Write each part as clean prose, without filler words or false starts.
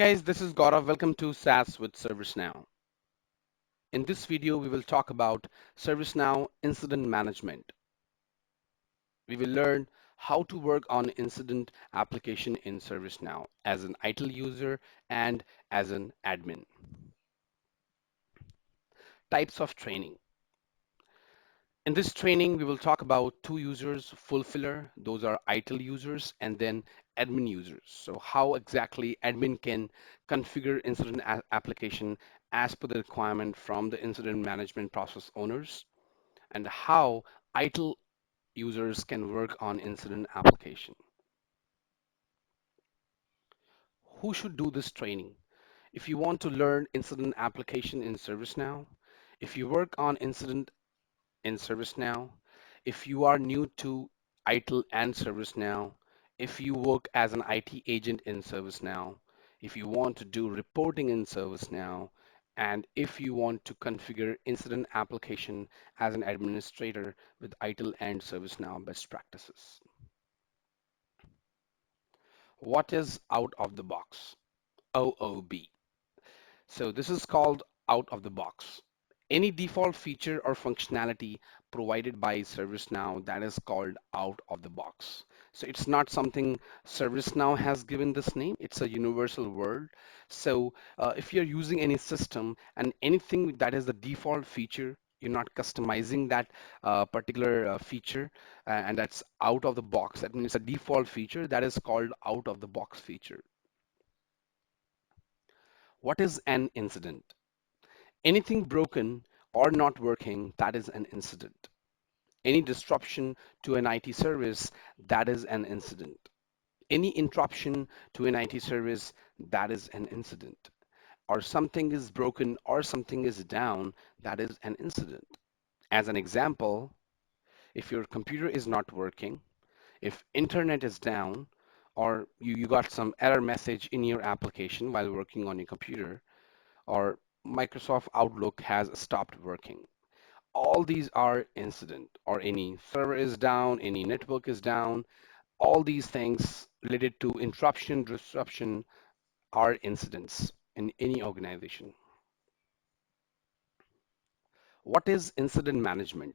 Guys, this is Gaurav. Welcome to SaaS with ServiceNow. In this video, we will talk about ServiceNow incident management. We will learn how to work on incident application in ServiceNow as an ITIL user and as an admin. Types of training. In this training, we will talk about two users, fulfiller, those are ITIL users, and then admin users. So how exactly admin can configure incident application as per the requirement from the incident management process owners, and how ITIL users can work on incident application. Who should do this training? If you want to learn incident application in ServiceNow, if you work on incident in ServiceNow, if you are new to ITIL and ServiceNow, if you work as an IT agent in ServiceNow, if you want to do reporting in ServiceNow, and if you want to configure incident application as an administrator with ITIL and ServiceNow best practices. What is out of the box? OOB. So this is called out of the box. Any default feature or functionality provided by ServiceNow that is called out of the box. So it's not something ServiceNow has given this name. It's a universal word. So if you're using any system and anything that is the default feature, you're not customizing that particular feature and that's out of the box. That means it's a default feature that is called out of the box feature. What is an incident? Anything broken or not working, that is an incident. Any disruption to an IT service, that is an incident. Any interruption to an IT service, that is an incident. Or something is broken or something is down, that is an incident. As an example, if your computer is not working, if internet is down, or you got some error message in your application while working on your computer, or Microsoft Outlook has stopped working. All these are incident, or any server is down, any network is down. All these things related to interruption, disruption are incidents in any organization. What is incident management?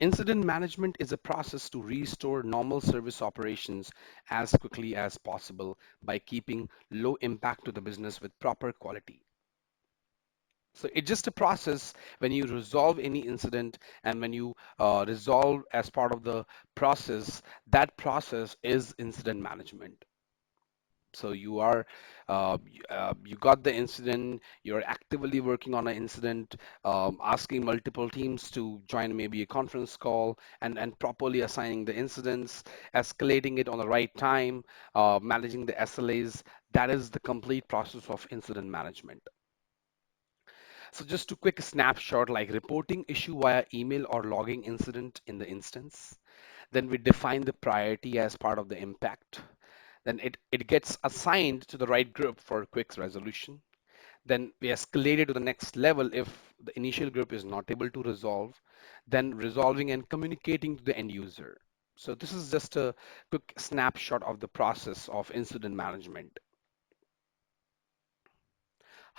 Incident management is a process to restore normal service operations as quickly as possible by keeping low impact to the business with proper quality. So it's just a process when you resolve any incident and when you resolve as part of the process, that process is incident management. So you got the incident, you're actively working on an incident, asking multiple teams to join maybe a conference call and properly assigning the incidents, escalating it on the right time, managing the SLAs. That is the complete process of incident management. So just a quick snapshot like reporting issue via email or logging incident in the instance. Then we define the priority as part of the impact. Then it gets assigned to the right group for quick resolution. Then we escalate it to the next level if the initial group is not able to resolve. Then resolving and communicating to the end user. So this is just a quick snapshot of the process of incident management.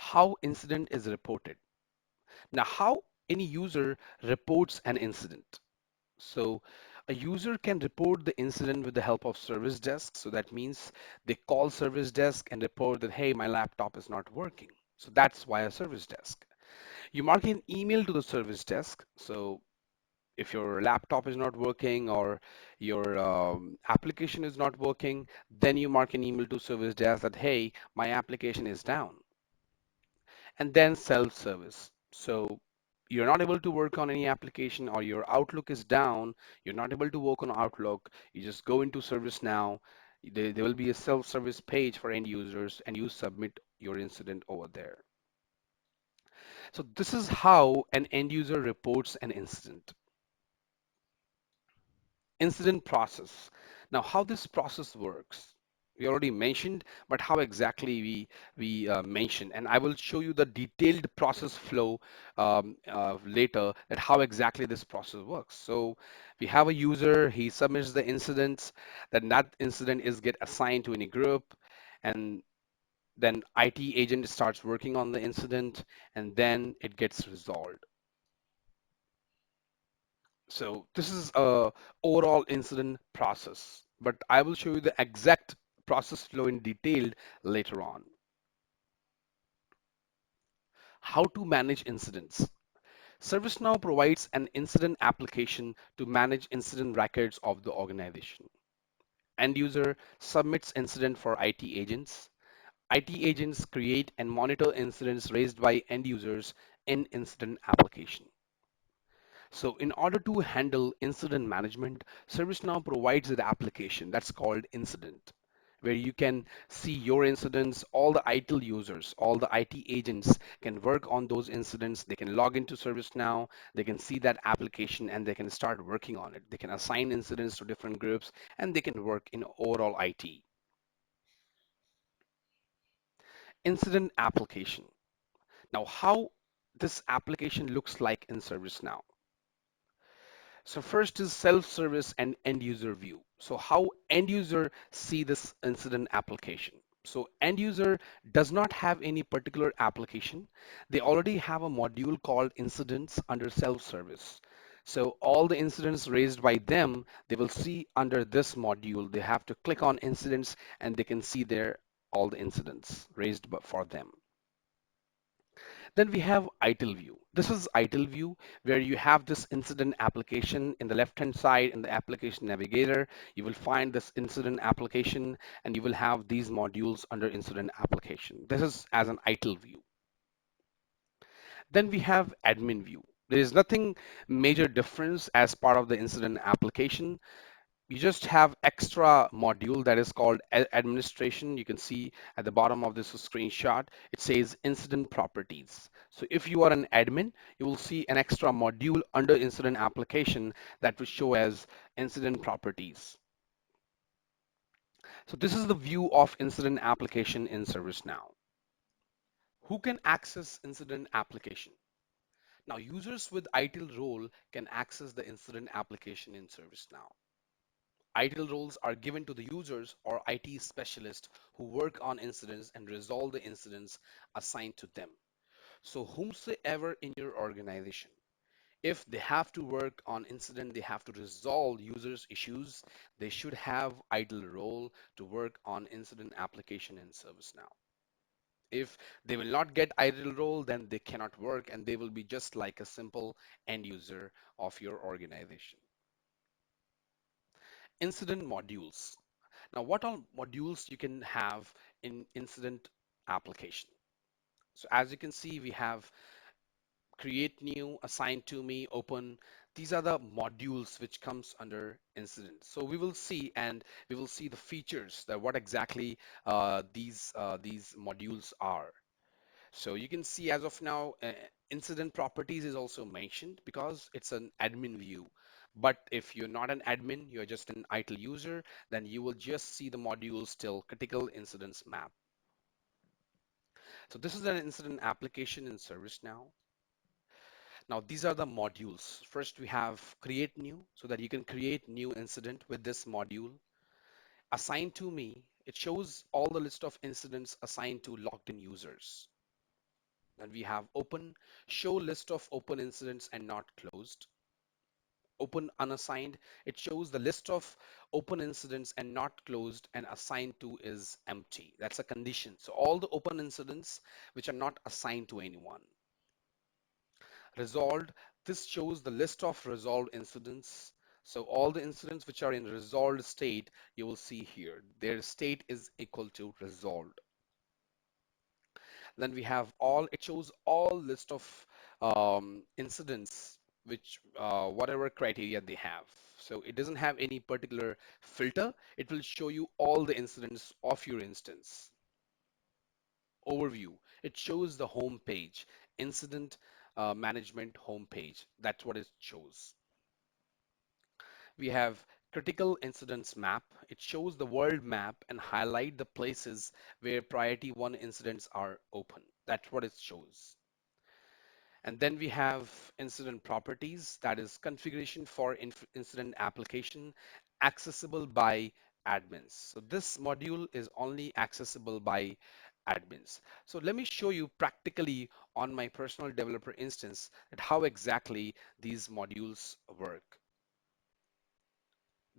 How incident is reported. Now, how any user reports an incident. So a user can report the incident with the help of service desk. So that means they call service desk and report that, hey, my laptop is not working. So that's via service desk. You mark an email to the service desk. So if your laptop is not working or your application is not working, then you mark an email to service desk that, hey, my application is down. And then self-service. So you're not able to work on any application or your Outlook is down, you're not able to work on Outlook, you just go into ServiceNow, there will be a self-service page for end users and you submit your incident over there. So this is how an end user reports an incident. Incident process. Now, how this process works, we already mentioned, but how exactly we mention, and I will show you the detailed process flow later that how exactly this process works. So we have a user, he submits the incidents, then that incident is get assigned to any group, and Then IT agent starts working on the incident, and then it gets resolved. So this is a overall incident process, but I will show you the exact process flow in detail later on. How to manage incidents. ServiceNow provides an incident application to manage incident records of the organization. End user submits incident for IT agents. IT agents create and monitor incidents raised by end users in incident application. So in order to handle incident management, ServiceNow provides an application that's called Incident, where you can see your incidents, all the ITIL users, all the IT agents can work on those incidents. They can log into ServiceNow, they can see that application, and they can start working on it. They can assign incidents to different groups, and they can work in overall IT. Incident application. Now, how this application looks like in ServiceNow. So first is self-service and end user view. So how end user see this incident application. So end user does not have any particular application. They already have a module called incidents under self-service. So all the incidents raised by them, they will see under this module. They have to click on incidents and they can see there all the incidents raised for them. Then we have ITIL view. This is ITIL view where you have this incident application in the left-hand side in the application navigator. You will find this incident application and you will have these modules under incident application. This is as an ITIL view. Then we have admin view. There is nothing major difference as part of the incident application. You just have extra module that is called administration. You can see at the bottom of this screenshot, it says incident properties. So if you are an admin, you will see an extra module under incident application that will show as incident properties. So this is the view of incident application in ServiceNow. Who can access incident application? Now, users with ITIL role can access the incident application in ServiceNow. ITIL roles are given to the users or IT specialists who work on incidents and resolve the incidents assigned to them. So whomsoever in your organization, if they have to work on incident, they have to resolve users' issues, they should have ITIL role to work on incident application in ServiceNow. If they will not get ITIL role, then they cannot work and they will be just like a simple end user of your organization. Incident modules. Now, what all modules you can have in incident application? So as you can see, we have create new, assign to me, open. These are the modules which comes under incident. So we will see and we will see the features that what exactly these modules are. So you can see as of now, incident properties is also mentioned because it's an admin view. But if you're not an admin, you're just an ITIL user, then you will just see the modules till critical incidents map. So this is an incident application in ServiceNow. Now these are the modules. First we have create new so that you can create new incident with this module. Assign to me, it shows all the list of incidents assigned to logged in users. Then we have open, show list of open incidents and not closed. Open unassigned, it shows the list of open incidents and not closed and assigned to is empty. That's a condition. So all the open incidents which are not assigned to anyone. Resolved, this shows the list of resolved incidents. So all the incidents which are in resolved state, you will see here, their state is equal to resolved. Then we have all, it shows all list of incidents which whatever criteria they have. So it doesn't have any particular filter. It will show you all the incidents of your instance. Overview, it shows the home page, incident management home page. That's what it shows. We have critical incidents map. It shows the world map and highlight the places where priority one incidents are open. That's what it shows. And then we have incident properties, that is configuration for incident application accessible by admins. So this module is only accessible by admins. So let me show you practically on my personal developer instance that how exactly these modules work.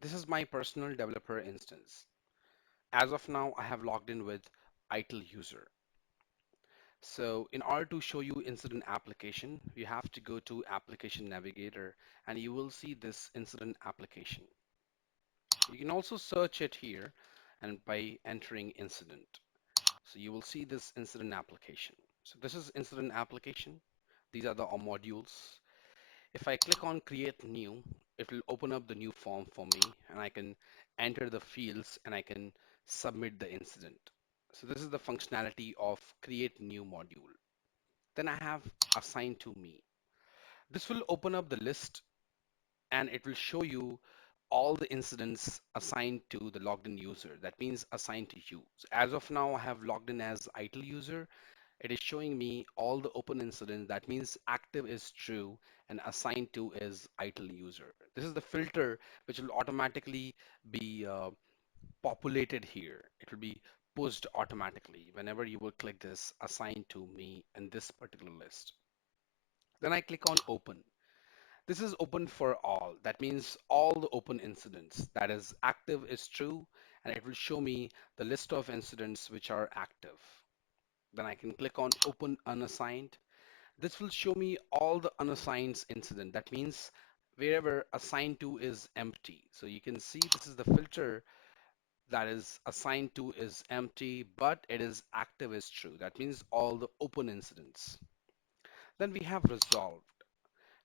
This is my personal developer instance. As of now, I have logged in with ITIL User. So in order to show you incident application, you have to go to Application Navigator and you will see this incident application. You can also search it here and by entering incident. So you will see this incident application. So this is incident application. These are the modules. If I click on create new, it will open up the new form for me and I can enter the fields and I can submit the incident. So this is the functionality of create new module. Then I have assign to me. This will open up the list and it will show you all the incidents assigned to the logged in user. That means assigned to you. So as of now, I have logged in as ITIL user. It is showing me all the open incidents. That means active is true and assigned to is ITIL user. This is the filter which will automatically be populated here. It will be pushed automatically whenever you will click this assigned to me in this particular list. Then I click on open. This is open for all. That means all the open incidents. That is active is true, and it will show me the list of incidents which are active. Then I can click on open unassigned. This will show me all the unassigned incident. That means wherever assigned to is empty. So you can see this is the filter that is assigned to is empty, but it is active is true. That means all the open incidents. Then we have resolved.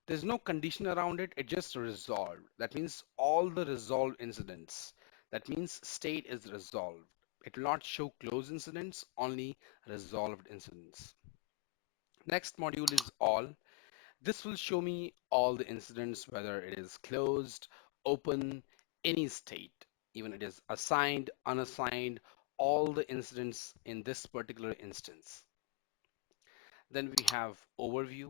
There's no condition around it, it just resolved. That means all the resolved incidents. That means state is resolved. It will not show closed incidents, only resolved incidents. Next module is all. This will show me all the incidents, whether it is closed, open, any state, even it is assigned, unassigned, all the incidents in this particular instance. Then we have overview.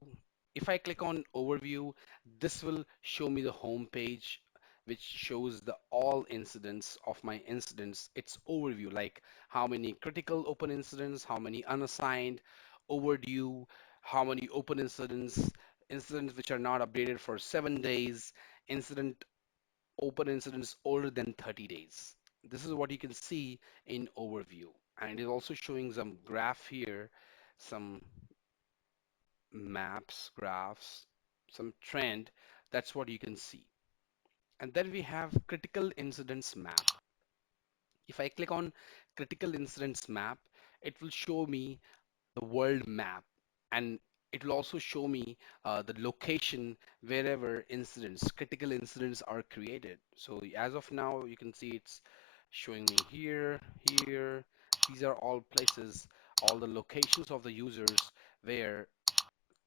If I click on overview, this will show me the home page, which shows the all incidents of my incidents. It's overview, like how many critical open incidents, how many unassigned, overdue, how many open incidents, incidents which are not updated for 7 days, incident open incidents older than 30 days. This is what you can see in overview. And it is also showing some graph here, some maps, graphs, some trend. That's what you can see. And then we have critical incidents map. If I click on critical incidents map, it will show me the world map and it will also show me the location wherever incidents, critical incidents are created. So as of now, you can see it's showing me here, here. These are all places, all the locations of the users where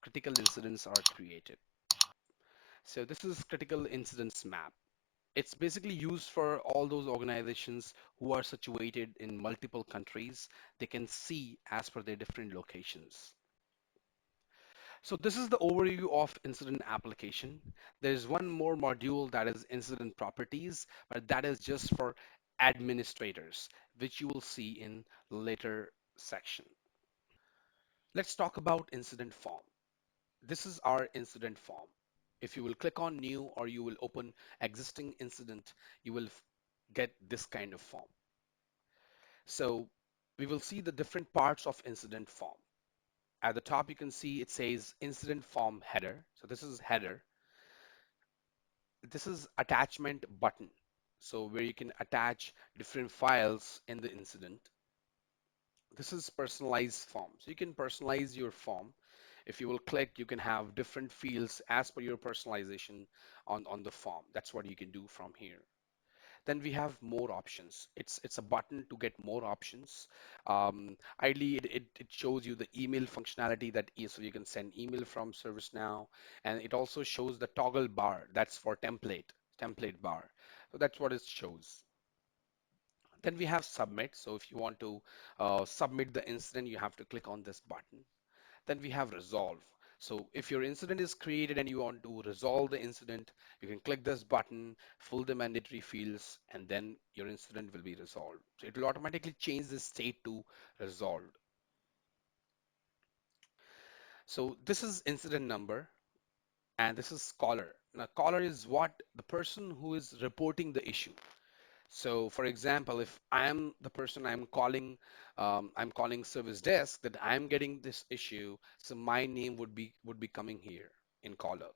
critical incidents are created. So this is critical incidents map. It's basically used for all those organizations who are situated in multiple countries. They can see as per their different locations. So this is the overview of incident application. There's one more module that is incident properties, but that is just for administrators, which you will see in later section. Let's talk about incident form. This is our incident form. If you will click on new or you will open existing incident, you will get this kind of form. So we will see the different parts of incident form. At the top, you can see it says incident form header. So this is header. This is attachment button. So where you can attach different files in the incident. This is personalized form. So you can personalize your form. If you will click, you can have different fields as per your personalization on the form. That's what you can do from here. Then we have more options. It's a button to get more options. Ideally, it shows you the email functionality that is so you can send email from ServiceNow, and it also shows the toggle bar. That's for template bar. So that's what it shows. Then we have submit. So if you want to submit the incident, you have to click on this button. Then we have resolve. So if your incident is created and you want to resolve the incident, you can click this button, fill the mandatory fields, and then your incident will be resolved. So it will automatically change the state to resolved. So this is incident number and this is caller. Now caller is what the person who is reporting the issue. So for example, if I'm the person I'm calling service desk that I'm getting this issue, so my name would be coming here in caller.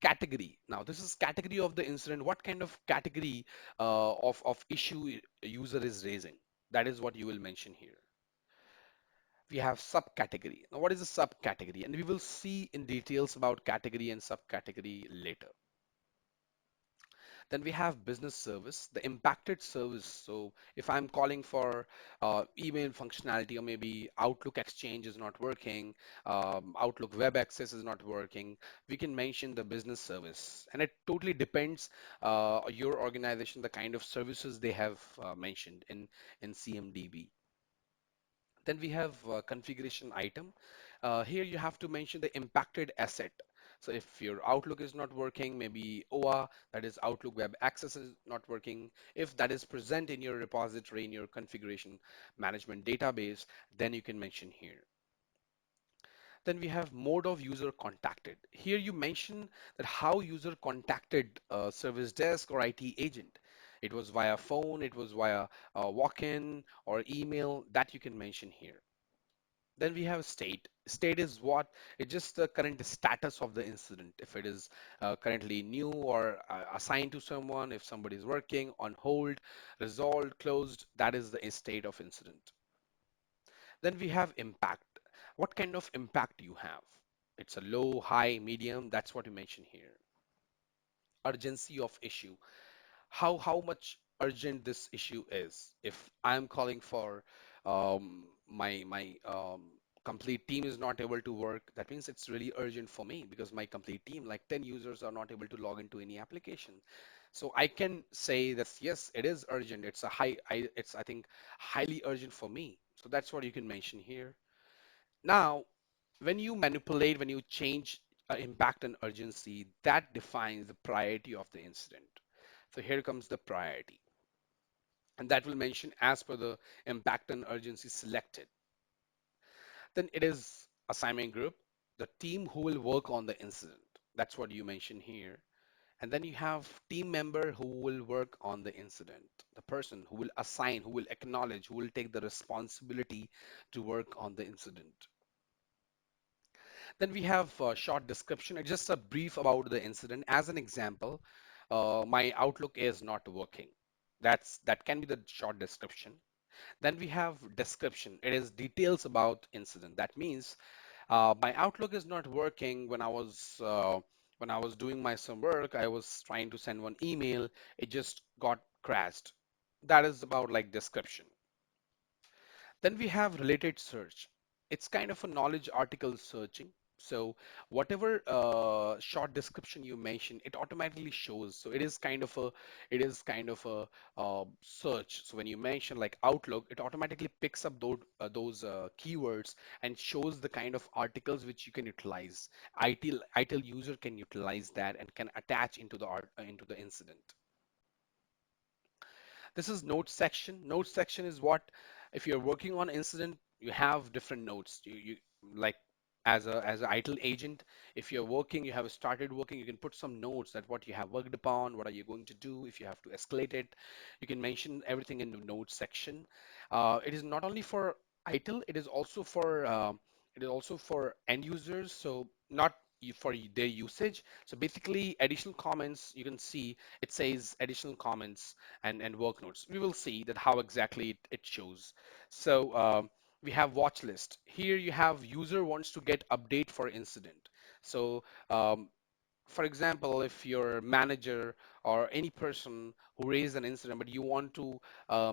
Category. Now this is category of the incident. What kind of category of issue user is raising? That is what you will mention here. We have subcategory. Now what is a subcategory? And we will see in details about category and subcategory later. Then we have business service, the impacted service. So if I'm calling for email functionality or maybe Outlook Exchange is not working, Outlook Web Access is not working, we can mention the business service. And it totally depends your organization, the kind of services they have mentioned in CMDB. Then we have configuration item. Here you have to mention the impacted asset. So if your Outlook is not working, maybe OA, that is Outlook Web Access is not working. If that is present in your repository, in your configuration management database, then you can mention here. Then we have mode of user contacted. Here you mention that how user contacted service desk or IT agent. It was via phone, it was via walk-in or email, that you can mention here. Then we have state. State is what? It's just the current status of the incident. If it is currently new or assigned to someone, if somebody is working on hold, resolved, closed, that is the state of incident. Then we have impact. What kind of impact you have? It's a low, high, medium. That's what you mention here. Urgency of issue. How much urgent this issue is. If I'm calling for my complete team is not able to work, that means it's really urgent for me because my complete team, like 10 users, are not able to log into any application. So I can say that yes, it is urgent. It's a it's I think highly urgent for me. So that's what you can mention here. Now, when you manipulate, when you change impact and urgency, that defines the priority of the incident. So here comes the priority, and that will mention as per the impact and urgency selected. Then it is assignment group, the team who will work on the incident. That's what you mention here. And then you have team member who will work on the incident, the person who will assign, who will acknowledge, who will take the responsibility to work on the incident. Then we have a short description. It's just a brief about the incident. As an example, my Outlook is not working. That can be the short description. Then we have description. It is details about incident. That means my Outlook is not working when I was doing my some work. I was trying to send one email. It just got crashed. That is about like description. Then we have related search. It's kind of a knowledge article searching. So whatever short description you mention, it automatically shows. So it is kind of a search. So when you mention like Outlook, it automatically picks up those keywords and shows the kind of articles which you can utilize. ITIL user can utilize that and can attach into into the incident. This is notes section. Notes section is what if you're working on incident, you have different notes. You like as an ITIL agent, if you're working, you have started working, you can put some notes that what you have worked upon, what are you going to do, if you have to escalate it, you can mention everything in the notes section. It is not only for ITIL, it is also for end users, so not for their usage. So basically, additional comments you can see it says additional comments and work notes. We will see that how exactly it shows. So we have watch list. Here you have user wants to get update for incident. So for example, if your manager or any person who raised an incident, but you want to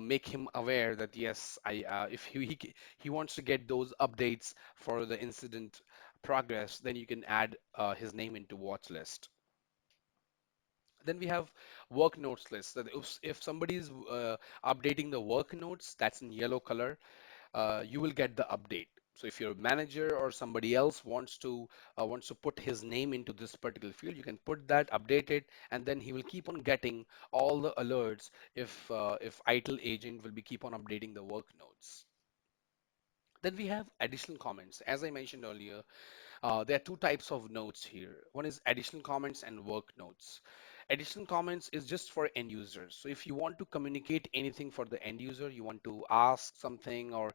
make him aware that yes, if he wants to get those updates for the incident progress, then you can add his name into watch list. Then we have work notes list. That if somebody is updating the work notes, that's in yellow color, you will get the update. So if your manager or somebody else wants to put his name into this particular field, you can put that, update it, and then he will keep on getting all the alerts if ITIL agent will be keep on updating the work notes. Then we have additional comments. As I mentioned earlier, there are two types of notes here. One is additional comments and work notes. Additional comments is just for end users. So if you want to communicate anything for the end user, you want to ask something or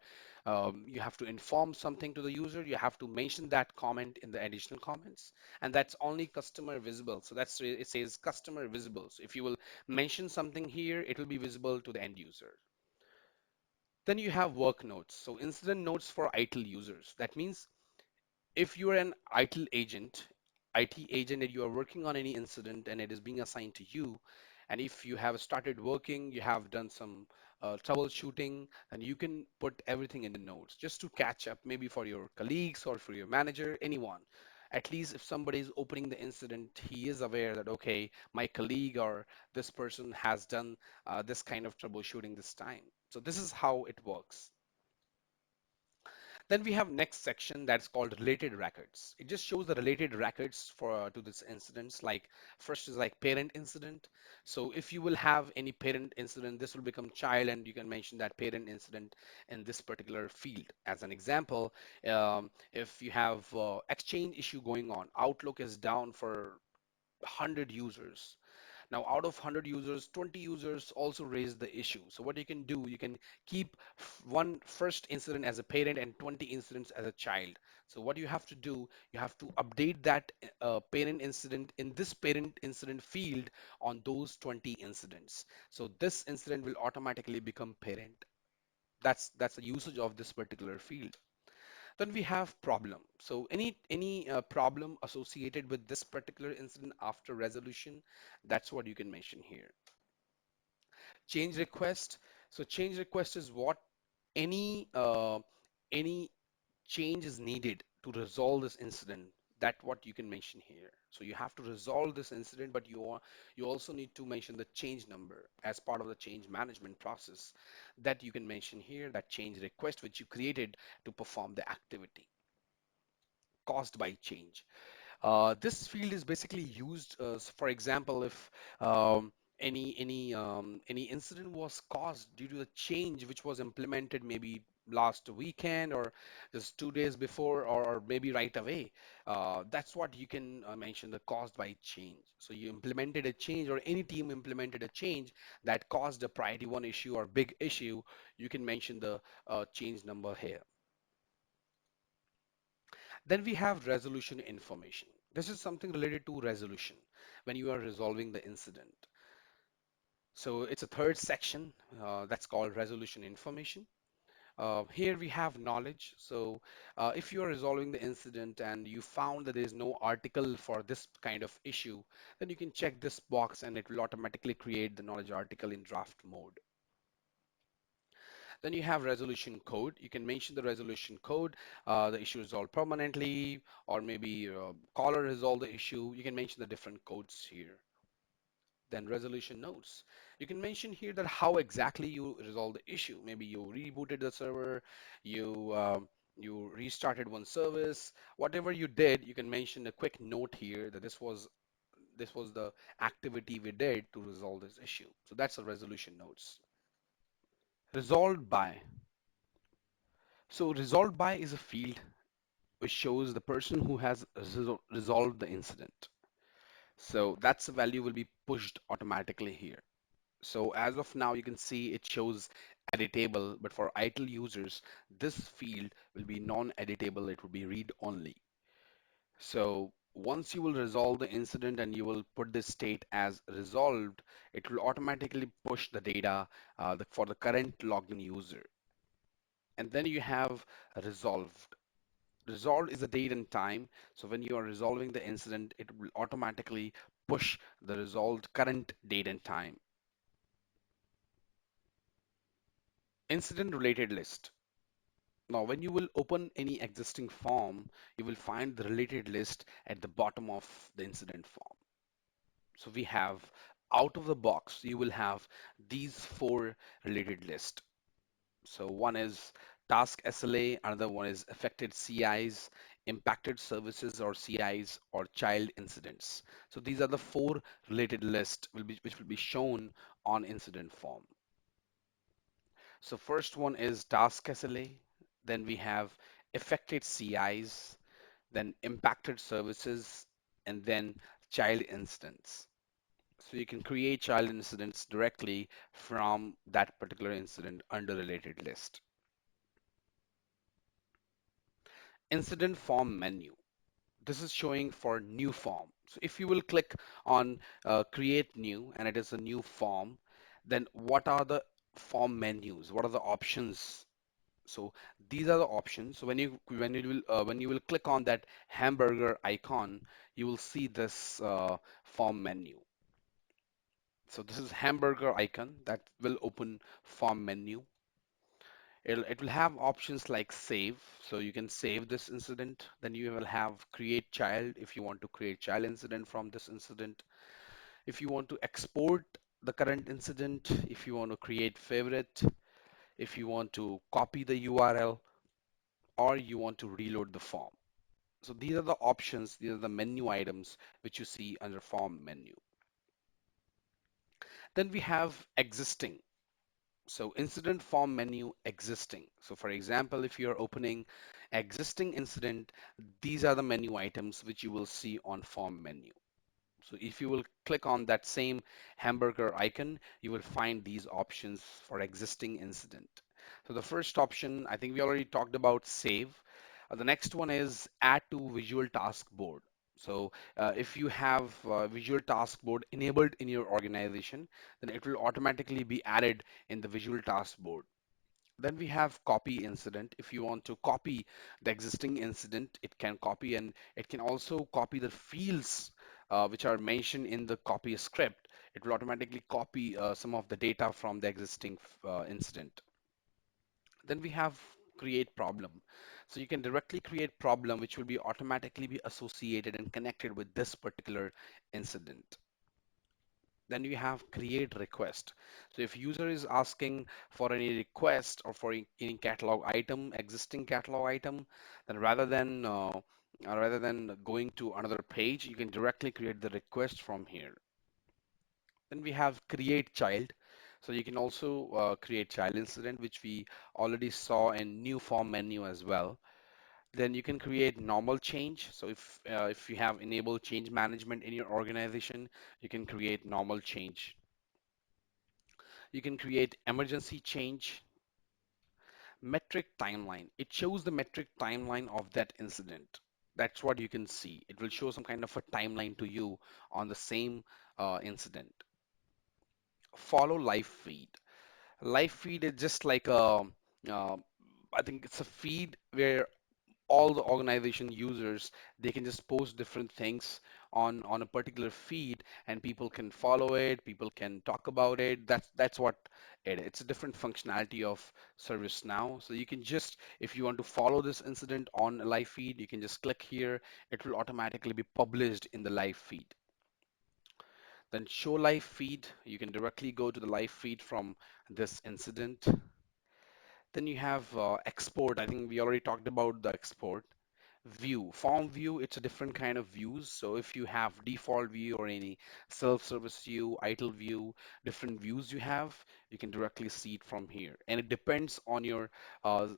you have to inform something to the user, you have to mention that comment in the additional comments, and that's only customer visible. So it says customer visible. So if you will mention something here, it will be visible to the end user. Then you have work notes. So incident notes for ITIL users. That means if you are an ITIL agent, IT agent, and you are working on any incident and it is being assigned to you, and if you have started working, you have done some troubleshooting, and you can put everything in the notes just to catch up, maybe for your colleagues or for your manager, anyone. At least if somebody is opening the incident, he is aware that, okay, my colleague or this person has done this kind of troubleshooting this time. So this is how it works. Then we have next section that's called related records. It just shows the related records for to this incidents. Like first is like parent incident. So if you will have any parent incident, this will become child, and you can mention that parent incident in this particular field. As an example, if you have exchange issue going on, Outlook is down for 100 users. Now, out of 100 users, 20 users also raised the issue. So what you can do, you can keep one first incident as a parent and 20 incidents as a child. So what you have to do, you have to update that parent incident in this parent incident field on those 20 incidents. So this incident will automatically become parent. That's the usage of this particular field. Then we have problem. So any problem associated with this particular incident after resolution, that's what you can mention here. Change request. So change request is what any uh, any change is needed to resolve this incident. That what you can mention here. So you have to resolve this incident, but you also need to mention the change number as part of the change management process that you can mention here, that change request which you created to perform the activity caused by change. This field is basically used, for example, if any incident was caused due to a change which was implemented maybe last weekend or just 2 days before or maybe right away. That's what you can mention, the caused by change. So you implemented a change or any team implemented a change that caused a priority one issue or big issue. You can mention the change number here. Then we have resolution information. This is something related to resolution when you are resolving the incident. So it's a third section that's called resolution information. Here we have knowledge. So if you are resolving the incident and you found that there is no article for this kind of issue, then you can check this box and it will automatically create the knowledge article in draft mode. Then you have resolution code. You can mention the resolution code, the issue resolved permanently, or maybe caller resolve the issue. You can mention the different codes here. Then resolution notes. You can mention here that how exactly you resolve the issue. Maybe you rebooted the server, you restarted one service, whatever you did, you can mention a quick note here that this was the activity we did to resolve this issue. So that's the resolution notes. Resolved by. So resolved by is a field which shows the person who has resolved the incident. So that's the value will be pushed automatically here. So as of now, you can see it shows editable, but for ITIL users, this field will be non-editable. It will be read only. So once you will resolve the incident and you will put this state as resolved, it will automatically push the data for the current logged in user. And then you have resolved. Resolved is a date and time. So when you are resolving the incident, it will automatically push the resolved current date and time. Incident related list. Now, when you will open any existing form, you will find the related list at the bottom of the incident form. So we have out of the box, you will have these four related lists. So one is task SLA, another one is affected CIs, impacted services or CIs, or child incidents. So these are the four related lists which will be shown on incident form. So first one is task SLA. Then we have affected CIs, then impacted services, and then child incidents. So you can create child incidents directly from that particular incident under related list. Incident form menu. This is showing for new form. So if you will click on create new and it is a new form, then what are the form menus? What are the options? So these are the options. So when you will click on that hamburger icon, you will see this form menu. So this is hamburger icon that will open form menu. It will have options like save. So you can save this incident. Then you will have create child if you want to create child incident from this incident. If you want to export the current incident, if you want to create favorite, if you want to copy the URL, or you want to reload the form. So these are the options, these are the menu items which you see under form menu. Then we have existing. So incident form menu existing. So for example, if you're opening existing incident, these are the menu items which you will see on form menu. So if you will click on that same hamburger icon, you will find these options for existing incident. So the first option, I think we already talked about save. The next one is add to visual task board. So if you have visual task board enabled in your organization, then it will automatically be added in the visual task board. Then we have copy incident. If you want to copy the existing incident, it can copy, and it can also copy the fields which are mentioned in the copy script. It will automatically copy some of the data from the existing incident. Then we have create problem. So you can directly create problem which will be automatically be associated and connected with this particular incident. Then you have create request. So if user is asking for any request or for any catalog item, existing catalog item, then rather than going to another page, you can directly create the request from here. Then we have create child. So you can also create child incident, which we already saw in new form menu as well. Then you can create normal change. So if you have enabled change management in your organization, you can create normal change. You can create emergency change. Metric timeline. It shows the metric timeline of that incident. That's what you can see. It will show some kind of a timeline to you on the same incident. Follow live feed. Live feed is just like uh, I think it's a feed where all the organization users, they can just post different things on a particular feed, and people can follow it, people can talk about it. That's what it's a different functionality of ServiceNow. So you can just, if you want to follow this incident on a live feed, you can just click here. It will automatically be published in the live feed. Then show live feed, you can directly go to the live feed from this incident. Then you have export. I think we already talked about the export. View, form view, it's a different kind of views. So if you have default view or any self-service view, ITIL view, different views you have, you can directly see it from here. And it depends on your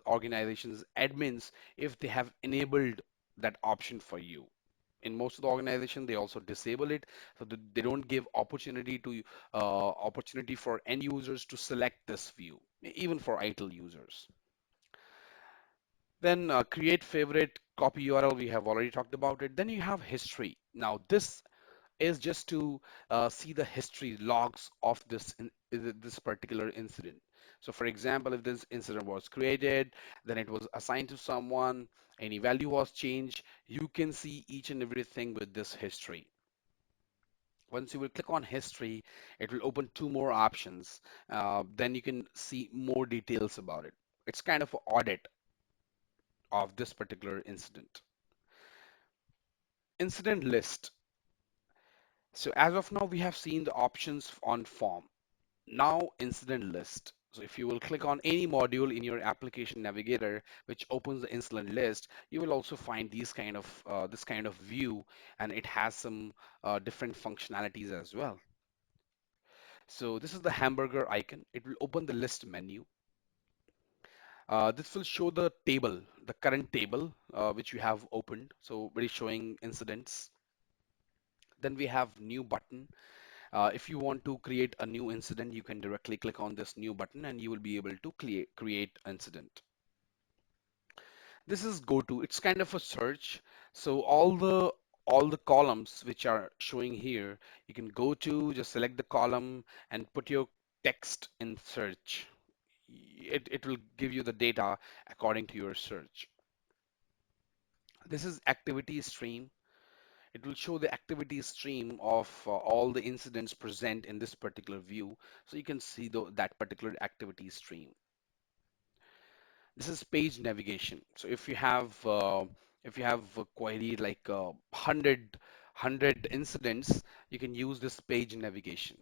organization's admins if they have enabled that option for you. In most of the organization, they also disable it, so they don't give opportunity for end users to select this view, even for ITIL users. Then create favorite, copy URL, we have already talked about it. Then you have history. Now this is just to see the history logs of this particular incident. So for example, if this incident was created, then it was assigned to someone, any value was changed, you can see each and everything with this history. Once you will click on history, it will open two more options. Then you can see more details about it. It's kind of an audit of this particular incident. Incident list. So as of now, we have seen the options on form. Now incident list. So if you will click on any module in your application navigator, which opens the incident list, you will also find this kind of view, and it has some different functionalities as well. So this is the hamburger icon. It will open the list menu. This will show the table, the current table, which you have opened. So it is showing incidents. Then we have new button. If you want to create a new incident, you can directly click on this new button and you will be able to create incident. This is go to. It's kind of a search. So all the columns which are showing here, you can go to, just select the column and put your text in search. It will give you the data according to your search. This is activity stream. It will show the activity stream of all the incidents present in this particular view. So you can see that particular activity stream. This is page navigation. So if you have a query like 100 incidents, you can use this page navigation.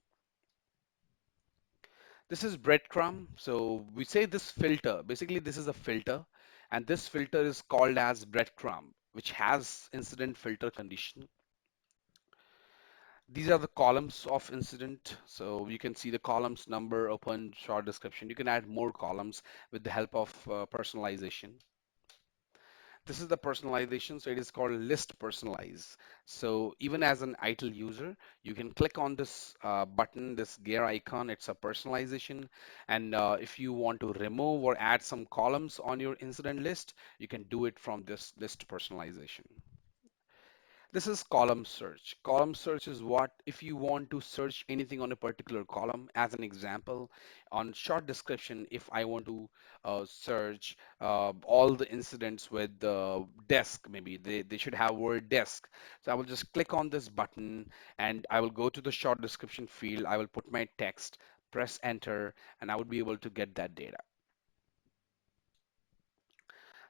This is breadcrumb. So we say this filter. Basically, this is a filter, and this filter is called as breadcrumb, which has incident filter condition. These are the columns of incident. So you can see the columns number, open, short description. You can add more columns with the help of personalization. This is the personalization, so it is called list personalize. So even as an ITIL user, you can click on this button, this gear icon. It's a personalization. And if you want to remove or add some columns on your incident list, you can do it from this list personalization. This is column search. Column search is what if you want to search anything on a particular column. As an example, on short description, if I want to search all the incidents with the desk, maybe they should have word desk. So I will just click on this button and I will go to the short description field. I will put my text, press enter, and I would be able to get that data.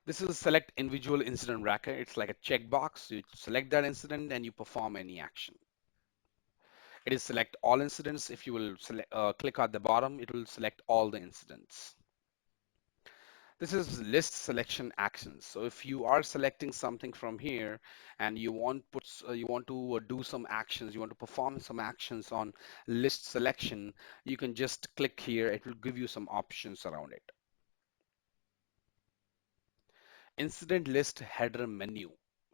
This is select individual incident record. It's like a checkbox. You select that incident and you perform any action. It is select all incidents. If you will click at the bottom, it will select all the incidents. This is list selection actions. So if you are selecting something from here and you want to do some actions, you want to perform some actions on list selection, you can just click here. It will give you some options around it. Incident list header menu.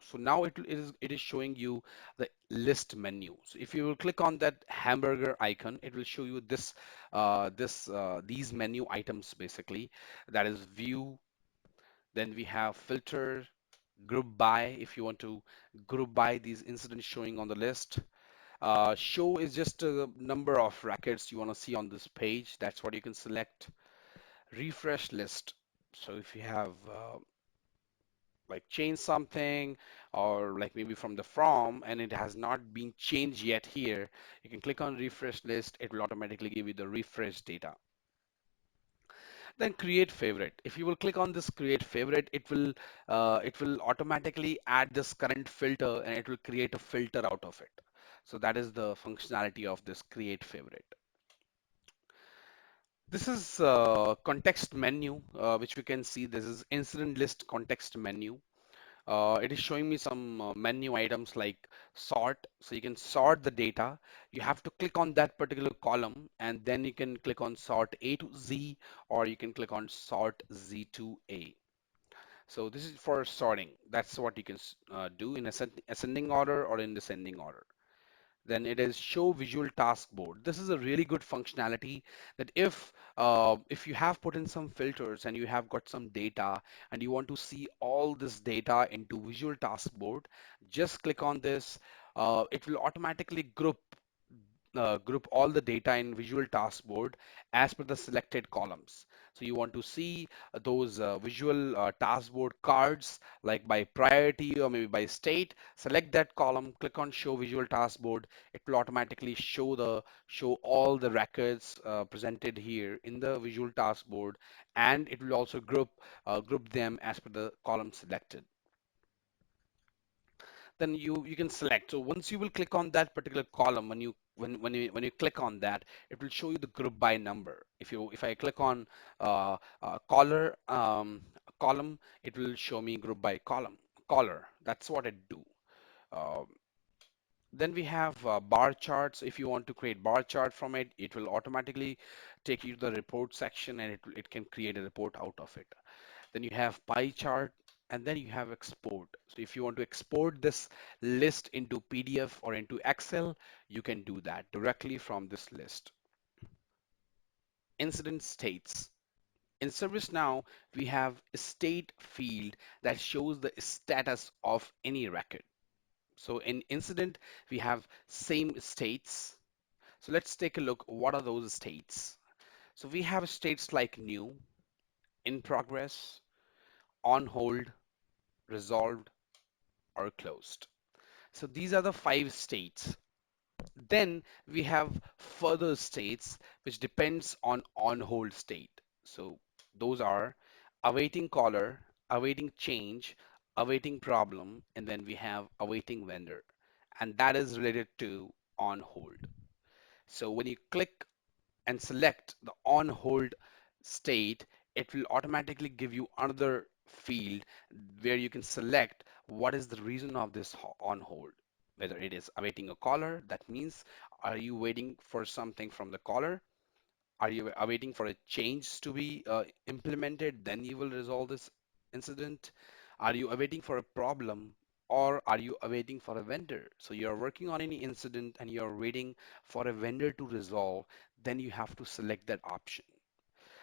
So now it is showing you the list menu. So if you will click on that hamburger icon, it will show you these menu items basically. That is view. Then we have filter, group by. If you want to group by these incidents showing on the list. Show is just a number of records you want to see on this page. That's what you can select. Refresh list. So if you have like change something or like maybe from the from and it has not been changed yet here, you can click on refresh list. It will automatically give you the refresh data. Then create favorite. If you will click on this create favorite, it will automatically add this current filter and it will create a filter out of it. So that is the functionality of this create favorite. This is context menu, which we can see. This is incident list context menu. It is showing me some menu items like sort. So you can sort the data. You have to click on that particular column and then you can click on sort A to Z or you can click on sort Z to A. So this is for sorting. That's what you can do in ascending order or in descending order. Then it is show visual task board. This is a really good functionality that if you have put in some filters and you have got some data and you want to see all this data into visual task board, just click on this. It will automatically group all the data in visual task board as per the selected columns. So you want to see those visual task board cards like by priority or maybe by state. Select that column, click on show visual task board. It will automatically show all the records presented here in the visual task board, and it will also group them as per the column selected. Then you can select. So once you will click on that particular column, when you click on that, it will show you the group by number. If I click on color column, it will show me group by color. That's what it do. Uh, then we have bar charts. If you want to create bar chart from it, it will automatically take you to the report section and it can create a report out of it. then you have pie chart, and then you have export. So if you want to export this list into PDF or into Excel, you can do that directly from this list. Incident states. In ServiceNow, we have a state field that shows the status of any record. So in incident, we have same states. So let's take a look. What are those states? So we have states like new, in progress, on hold, resolved, or closed. So these are the 5 states. Then we have further states which depends on hold state. So those are awaiting caller, awaiting change, awaiting problem, and then we have awaiting vendor. And that is related to on hold. So when you click and select the on hold state, it will automatically give you another field where you can select what is the reason of this on hold. Whether it is awaiting a caller, that means are you waiting for something from the caller? Are you awaiting for a change to be implemented? Then you will resolve this incident. Are you awaiting for a problem? Or are you awaiting for a vendor? So you're working on any incident and you're waiting for a vendor to resolve, then you have to select that option.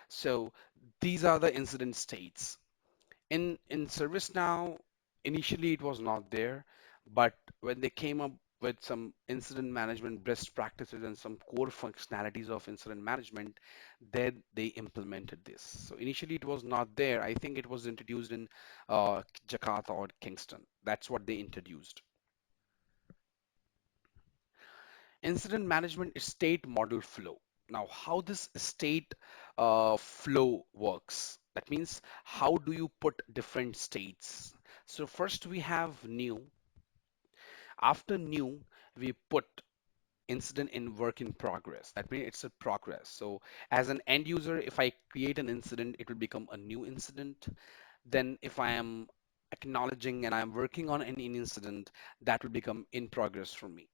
So these are the incident states. In ServiceNow, initially it was not there, but when they came up with some incident management best practices and some core functionalities of incident management, then they implemented this. So initially it was not there. I think it was introduced in Jakarta or Kingston. That's what they introduced. Incident management is state model flow. Now, how this state flow works? That means how do you put different states? So first we have new. After new, we put incident in work in progress. That means it's a progress. So as an end user, if I create an incident, it will become a new incident. Then if I am acknowledging and I'm working on an incident, that will become in progress for me.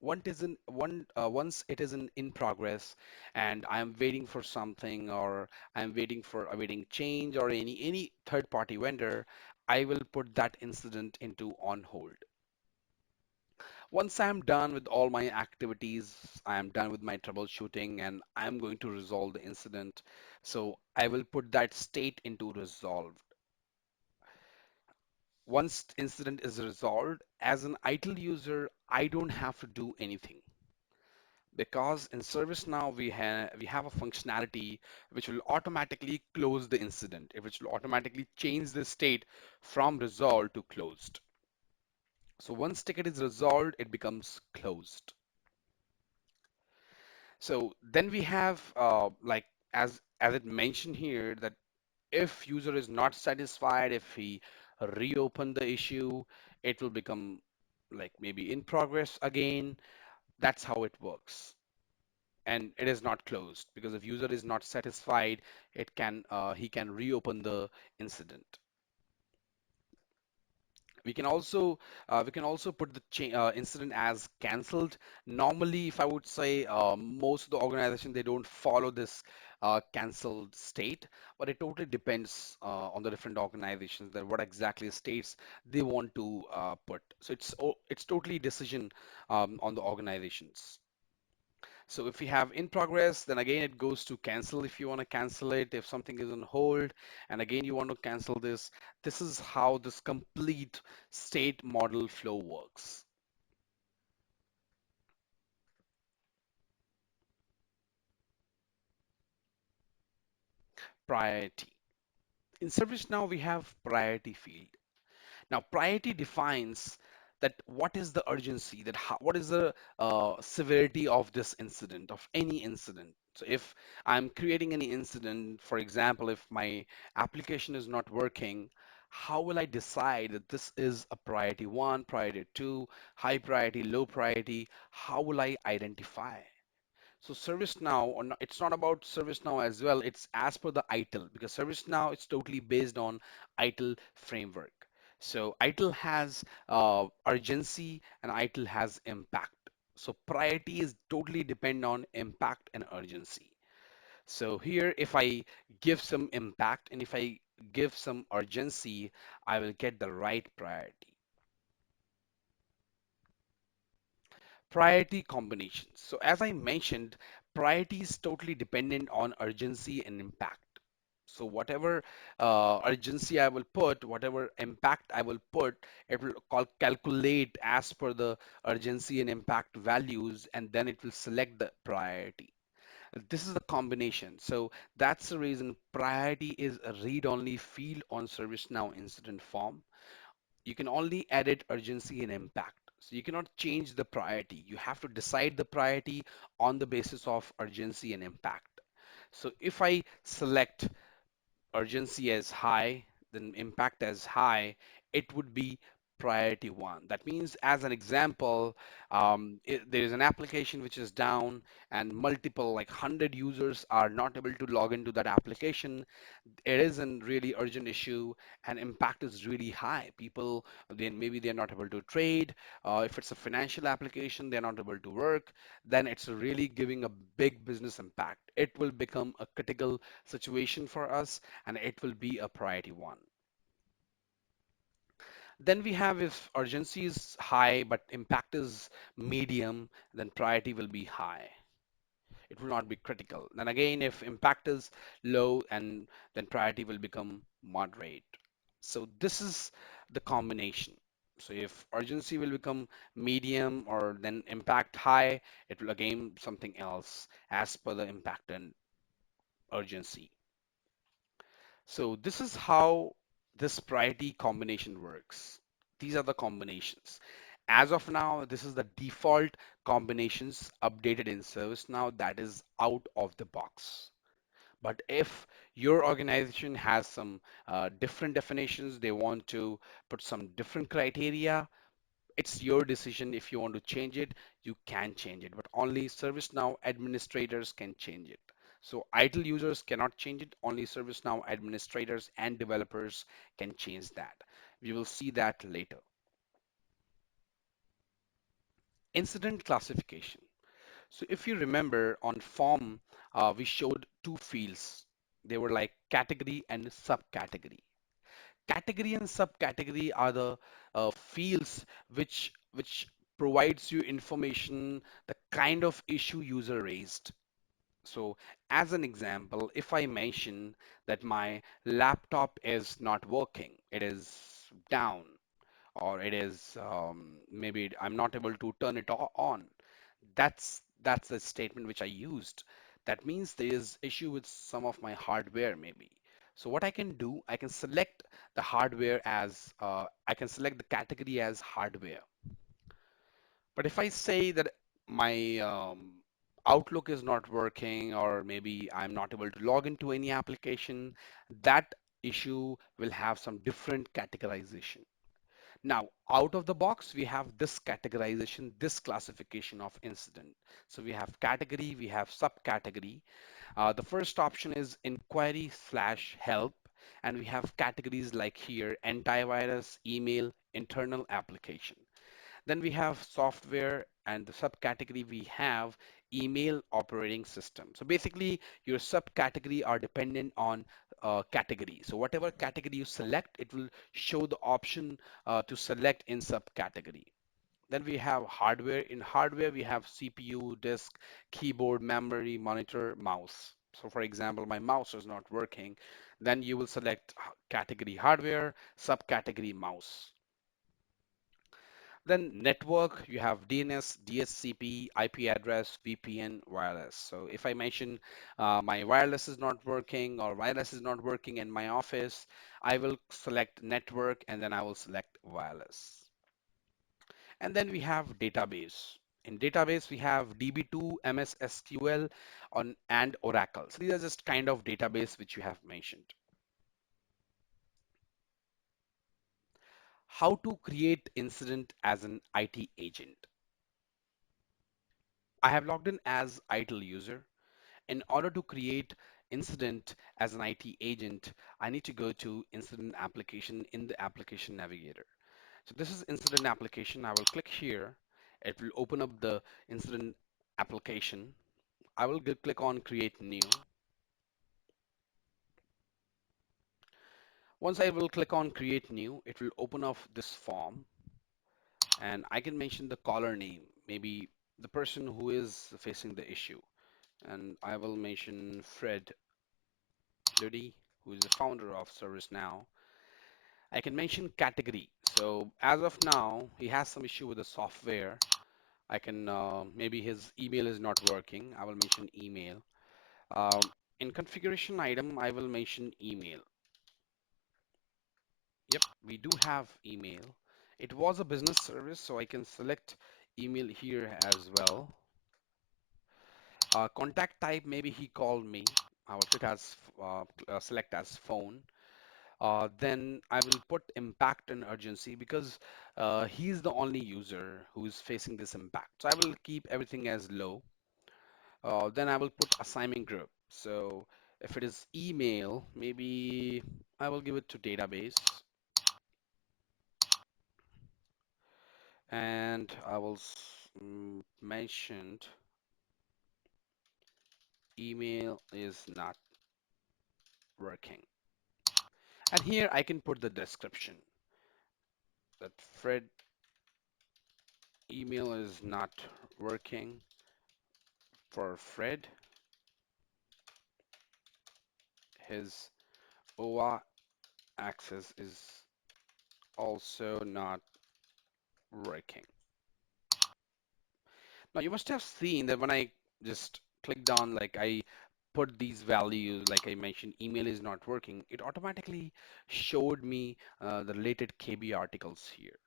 Once it is in progress and I'm waiting for something or I'm waiting for awaiting change or any third party vendor, I will put that incident into on hold. Once I'm done with all my activities, I am done with my troubleshooting and I'm going to resolve the incident. So I will put that state into resolved. Once incident is resolved, as an ITIL user, I don't have to do anything. Because in ServiceNow we have a functionality which will automatically close the incident, which will automatically change the state from resolved to closed. So once ticket is resolved, it becomes closed. So then we have like as it mentioned here that if user is not satisfied, if he reopen the issue, it will become like maybe in progress again. That's how it works. And it is not closed because if user is not satisfied, it can he can reopen the incident. We can also put the incident as cancelled. Normally, if I would say most of the organization they don't follow this cancelled state, but it totally depends on the different organizations that what exactly states they want to put. So it's totally decision on the organizations. So if we have in progress, then again it goes to cancel if you want to cancel it. If something is on hold and again you want to cancel this, this is how this complete state model flow works. Priority. In ServiceNow, we have priority field. Now, priority defines that what is the urgency, what is the severity of this incident, of any incident. So if I'm creating any incident, for example, if my application is not working, how will I decide that this is a priority one, priority two, high priority, low priority? How will I identify? So ServiceNow, or not, it's not about ServiceNow as well. It's as per the ITIL because ServiceNow it's totally based on ITIL framework. So ITIL has urgency and ITIL has impact. So priority is totally depend on impact and urgency. So here, if I give some impact and if I give some urgency, I will get the right priority. Priority combinations. So as I mentioned, priority is totally dependent on urgency and impact. So whatever urgency I will put, whatever impact I will put, it will calculate as per the urgency and impact values, and then it will select the priority. This is the combination. So that's the reason priority is a read-only field on ServiceNow incident form. You can only edit urgency and impact. So you cannot change the priority. You have to decide the priority on the basis of urgency and impact. So if I select urgency as high, then impact as high, it would be priority one. That means, as an example, there is an application which is down and multiple, like 100 users are not able to log into that application. It is a really urgent issue and impact is really high. People, then maybe they're not able to trade. If it's a financial application, they're not able to work. Then it's really giving a big business impact. It will become a critical situation for us and it will be a priority one. Then we have if urgency is high but impact is medium, then priority will be high. It will not be critical. Then again, if impact is low, and then priority will become moderate. So this is the combination. So if urgency will become medium or then impact high, it will again something else as per the impact and urgency. So this is how this priority combination works. These are the combinations. As of now, this is the default combinations updated in ServiceNow that is out of the box. But if your organization has some different definitions, they want to put some different criteria, it's your decision. If you want to change it, you can change it, but only ServiceNow administrators can change it. So ITIL users cannot change it. Only ServiceNow administrators and developers can change that. We will see that later. Incident classification. So if you remember on form, we showed two fields. They were like category and subcategory. Category and subcategory are the fields which provides you information, the kind of issue user raised. So as an example, if I mention that my laptop is not working, it is down, or it is maybe I'm not able to turn it on, that's the statement which I used. That means there is issue with some of my hardware maybe. So what I can do, I can select the hardware as I can select the category as hardware. But if I say that my Outlook is not working, or maybe I'm not able to log into any application, that issue will have some different categorization. Now, out of the box, we have this categorization, this classification of incident. So we have category, we have subcategory. The first option is inquiry slash help, and we have categories like here, antivirus, email, internal application. Then we have software, and the subcategory we have email operating system. So basically, your subcategory are dependent on category. So whatever category you select, it will show the option to select in subcategory. Then we have hardware. In hardware, we have CPU, disk, keyboard, memory, monitor, mouse. So for example, my mouse is not working. Then you will select category hardware, subcategory mouse. Then network, you have DNS, DHCP, IP address, VPN, wireless. So if I mention my wireless is not working or wireless is not working in my office, I will select network and then I will select wireless. And then we have database. In database, we have DB2, MS SQL and Oracle. So these are just kind of database which you have mentioned. How to create incident as an IT agent. I have logged in as ITIL user. In order to create incident as an IT agent, I need to go to incident application in the application navigator. So this is incident application. I will click here. It will open up the incident application. I will click on create new. Once I will click on create new, it will open up this form and I can mention the caller name, maybe the person who is facing the issue. And I will mention Fred Luddy, who is the founder of ServiceNow. I can mention category. So as of now, he has some issue with the software. I can maybe his email is not working. I will mention email. In configuration item, I will mention email. Yep, we do have email. It was a business service, so I can select email here as well. Contact type, maybe he called me. I will click as select as phone. Then I will put impact and urgency because he's the only user who's facing this impact. So I will keep everything as low. Then I will put assignment group. So if it is email, maybe I will give it to database and I will mention email is not working. And here I can put the description that Fred email is not working for Fred. His OA access is also not working. Now you must have seen that when I just clicked on like I put these values like I mentioned email is not working, it automatically showed me the related KB articles here.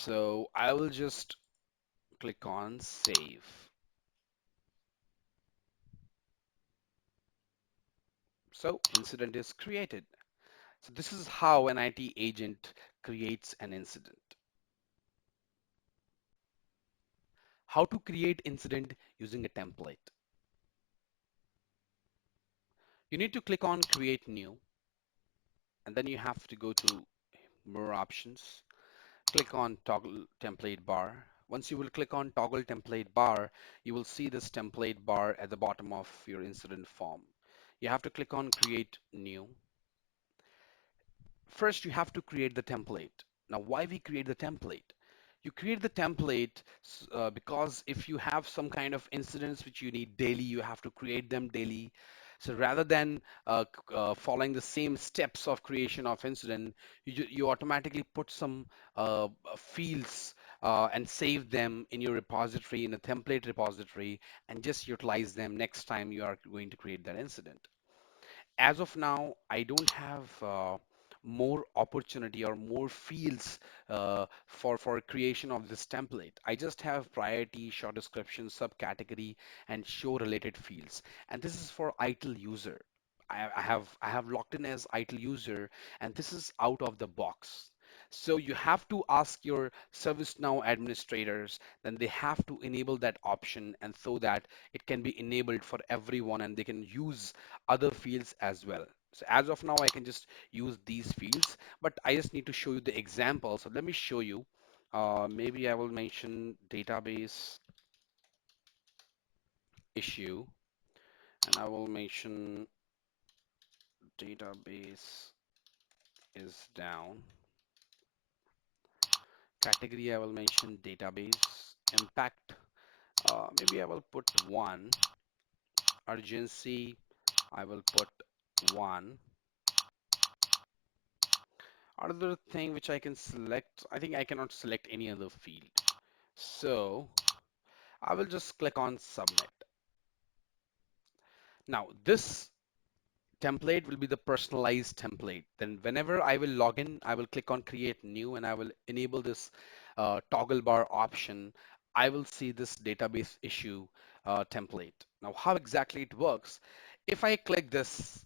So I will just click on save. So incident is created. So this is how an IT agent creates an incident. How to create incident using a template. You need to click on create new and then you have to go to more options. Click on toggle template bar. Once you will click on toggle template bar, you will see this template bar at the bottom of your incident form. You have to click on create new. First, you have to create the template. Now, why we create the template? You create the template because if you have some kind of incidents which you need daily, you have to create them daily. So rather than following the same steps of creation of incident, you automatically put some fields and save them in your repository, in a template repository, and just utilize them next time you are going to create that incident. As of now, I don't have more opportunity or more fields for creation of this template. I just have priority, short description, subcategory, and show related fields. And this is for ITIL user. I have logged in as ITIL user, and this is out of the box. So you have to ask your ServiceNow administrators, then they have to enable that option and so that it can be enabled for everyone and they can use other fields as well. So as of now, I can just use these fields, but I just need to show you the example. So let me show you. Maybe I will mention database issue, and I will mention database is down. Category, I will mention database. Impact, maybe I will put 1. Urgency, I will put 1. Other thing which I can select, I think I cannot select any other field. So I will just click on submit. Now this template will be the personalized template. Then whenever I will log in, I will click on create new and I will enable this toggle bar option. I will see this database issue template. Now how exactly it works? If I click this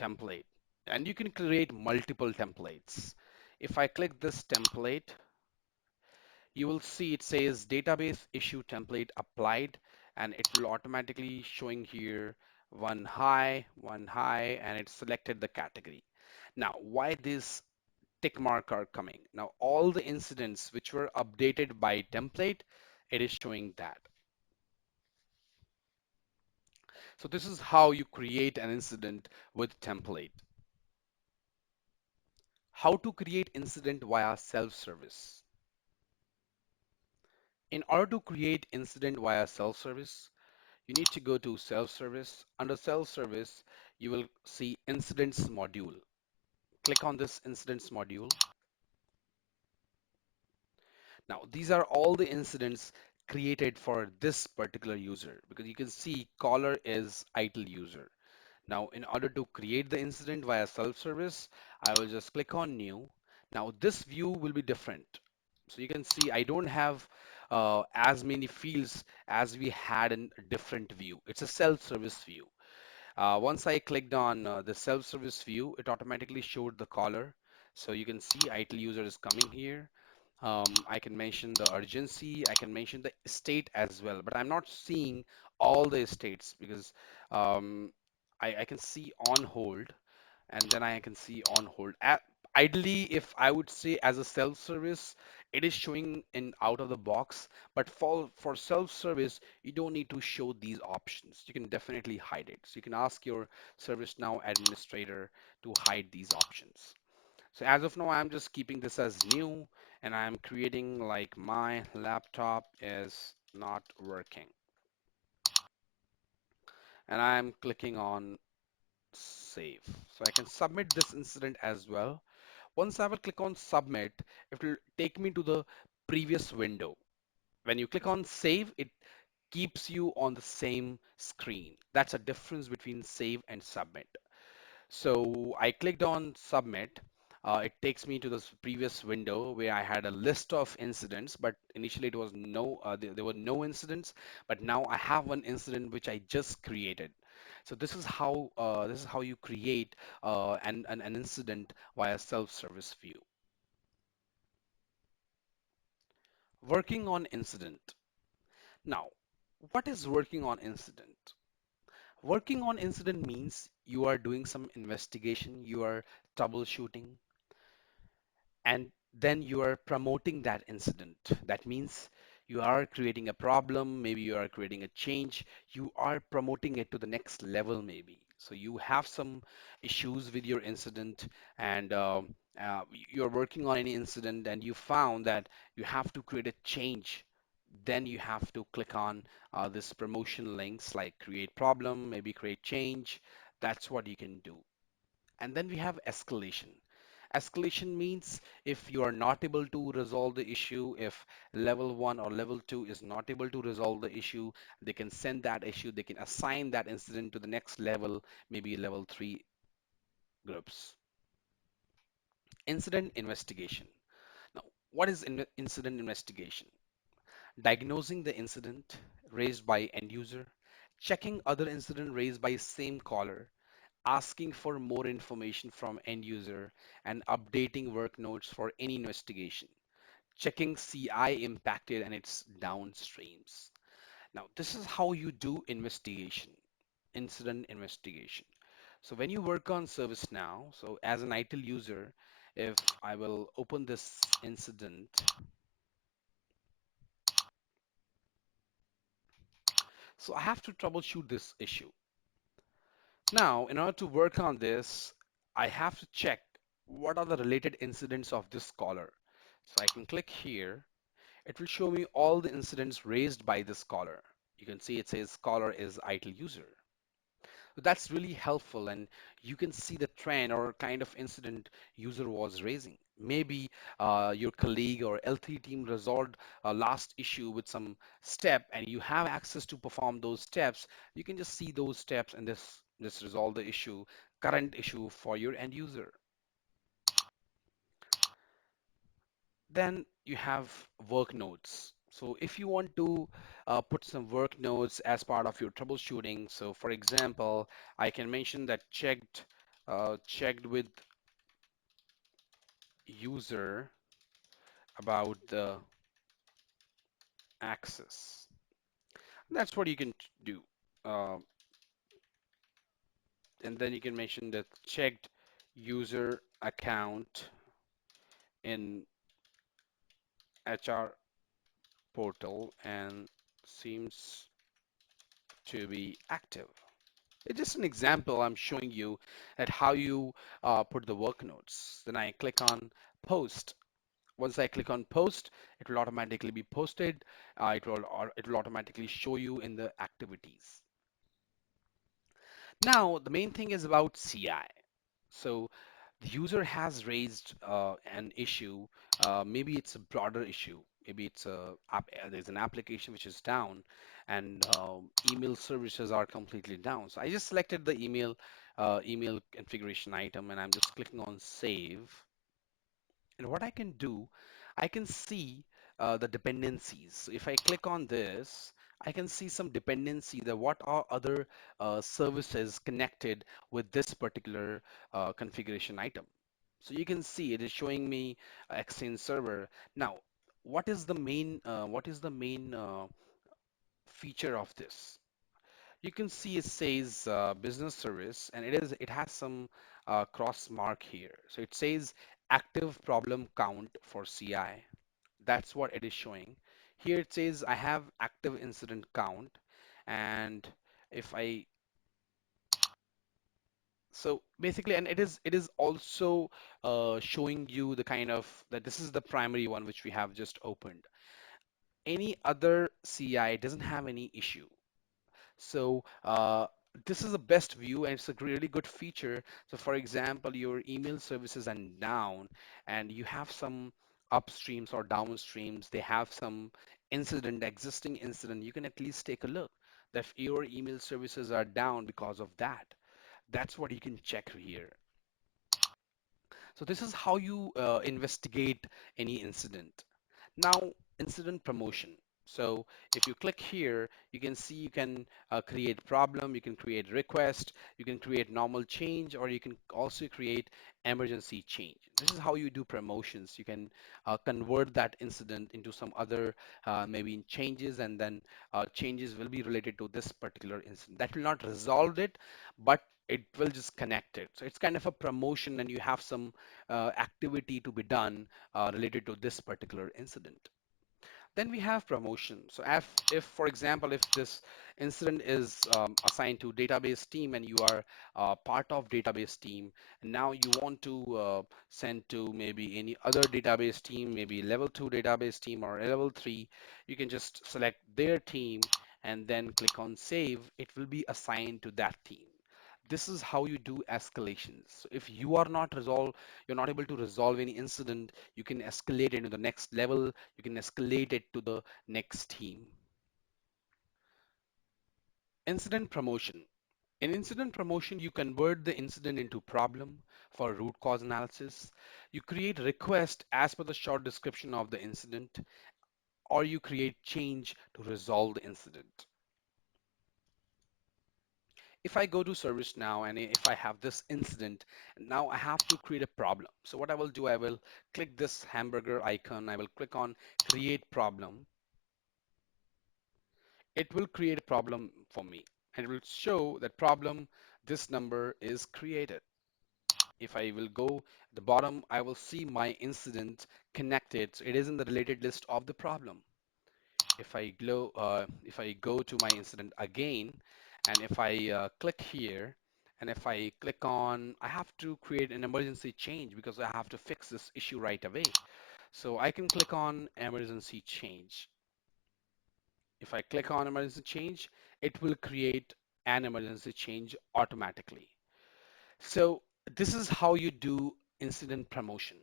template, and you can create multiple templates. If I click this template, you will see it says database issue template applied, and it will automatically showing here one high, and it selected the category. Now, why this tick mark are coming? Now, all the incidents which were updated by template, it is showing that. So this is how you create an incident with template. How to create incident via self-service. In order to create incident via self-service, you need to go to self-service. Under self-service, you will see incidents module. Click on this incidents module. Now, these are all the incidents created for this particular user because you can see caller is ITIL user. Now, in order to create the incident via self-service, I will just click on new. Now, this view will be different. So you can see I don't have as many fields as we had in a different view. It's a self-service view. Once I clicked on the self-service view, it automatically showed the caller. So you can see ITIL user is coming here. I can mention the urgency, I can mention the state as well, but I'm not seeing all the states because um, I can see on hold and then I can see on hold. Ideally, if I would say as a self-service, it is showing in out of the box, but for self-service, you don't need to show these options. You can definitely hide it. So you can ask your ServiceNow administrator to hide these options. So as of now, I'm just keeping this as new and I'm creating like my laptop is not working. And I'm clicking on save. So I can submit this incident as well. Once I will click on submit, it will take me to the previous window. When you click on save, it keeps you on the same screen. That's a difference between save and submit. So I clicked on submit. It takes me to this previous window where I had a list of incidents, but initially it was there were no incidents, but now I have one incident which I just created. So this is how you create an incident via self-service view. Working on incident. Now, what is working on incident? Working on incident means you are doing some investigation, you are troubleshooting, and then you are promoting that incident. That means you are creating a problem, maybe you are creating a change, you are promoting it to the next level, maybe. So you have some issues with your incident, and you're working on any incident, and you found that you have to create a change. Then you have to click on this promotion links like create problem, maybe create change. That's what you can do. And then we have escalation. Escalation means if you are not able to resolve the issue, if level 1 or level 2 is not able to resolve the issue, they can send that issue, they can assign that incident to the next level, maybe level 3 groups. Incident investigation. Now, what is incident investigation? Diagnosing the incident raised by end user, checking other incident raised by same caller, asking for more information from end user, and updating work notes for any investigation, checking CI impacted and its downstreams. Now, this is how you do investigation, incident investigation. So when you work on ServiceNow, so as an ITIL user, if I will open this incident, so I have to troubleshoot this issue. Now, in order to work on this, I have to check what are the related incidents of this caller. So I can click here. It will show me all the incidents raised by this caller. You can see it says caller is ITIL user. So that's really helpful, and you can see the trend or kind of incident user was raising. Maybe your colleague or L3 team resolved a last issue with some step, and you have access to perform those steps. You can just see those steps and this resolve the issue, current issue for your end user. Then you have work notes. So if you want to put some work notes as part of your troubleshooting, so for example, I can mention that checked with user about the access. That's what you can do. Uh, and then you can mention that checked user account in HR portal and seems to be active. It's just an example I'm showing you at how you put the work notes. Then I click on post. Once I click on post, it will automatically be posted. It will automatically show you in the activities. Now, the main thing is about CI. So the user has raised an issue. Maybe it's a broader issue. Maybe there's an application which is down, and email services are completely down. So I just selected the email configuration item, and I'm just clicking on save. And what I can do, I can see the dependencies. So if I click on this, I can see some dependency that what are other services connected with this particular configuration item. So you can see it is showing me Exchange server. Now, what is the main feature of this? You can see it says business service, and it has some cross mark here. So it says active problem count for CI. That's what it is showing. Here it says I have active incident count, and if I so basically, and it is also showing you the kind of that this is the primary one which we have just opened. Any other CI doesn't have any issue. So this is the best view, and it's a really good feature. So for example, your email services are down, and you have some upstreams or downstreams. They have some existing incident. You can at least take a look that if your email services are down because of that. That's what you can check here. So this is how you investigate any incident. Now, incident promotion. So if you click here, you can see you can create problem, you can create request, you can create normal change, or you can also create emergency change. This is how you do promotions. You can convert that incident into some other maybe in changes, and then changes will be related to this particular incident. That will not resolve it, but it will just connect it. So it's kind of a promotion, and you have some activity to be done related to this particular incident. Then we have promotion. So if for example, if this incident is assigned to database team and you are part of database team, and now you want to send to maybe any other database team, maybe level 2 database team or level 3, you can just select their team and then click on save. It will be assigned to that team. This is how you do escalations. So if you're not able to resolve any incident, you can escalate into the next level. You can escalate it to the next team. Incident promotion. In incident promotion, you convert the incident into problem for root cause analysis. You create request as per the short description of the incident, or you create change to resolve the incident. If I go to ServiceNow and if I have this incident, now I have to create a problem. So what I will do, I will click this hamburger icon. I will click on create problem. It will create a problem for me, and it will show that problem, this number is created. If I will go at the bottom, I will see my incident connected. So it is in the related list of the problem. If I go to my incident again, and if I click here, and if I click on, I have to create an emergency change because I have to fix this issue right away. So I can click on emergency change. If I click on emergency change, it will create an emergency change automatically. So this is how you do incident promotion,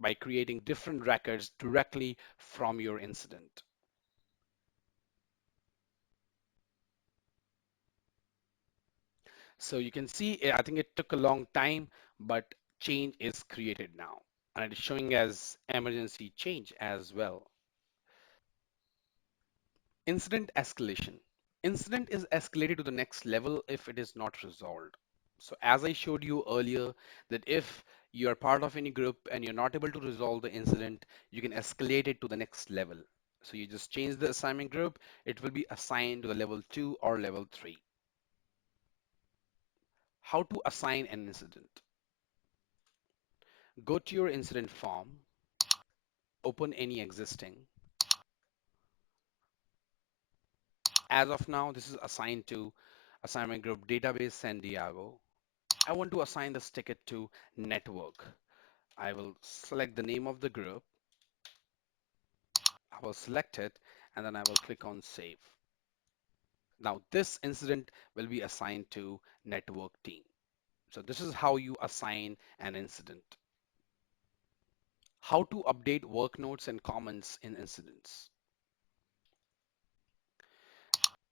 by creating different records directly from your incident. So you can see, I think it took a long time, but change is created now. And it is showing as emergency change as well. Incident escalation. Incident is escalated to the next level if it is not resolved. So as I showed you earlier, that if you are part of any group and you're not able to resolve the incident, you can escalate it to the next level. So you just change the assignment group, it will be assigned to the level 2 or level 3. How to assign an incident? Go to your incident form, open any existing. As of now, this is assigned to Assignment group database San Diego. I want to assign this ticket to network. I will select the name of the group. I will select it and then I will click on save. Now this incident will be assigned to network team. So this is how you assign an incident. How to update work notes and comments in incidents.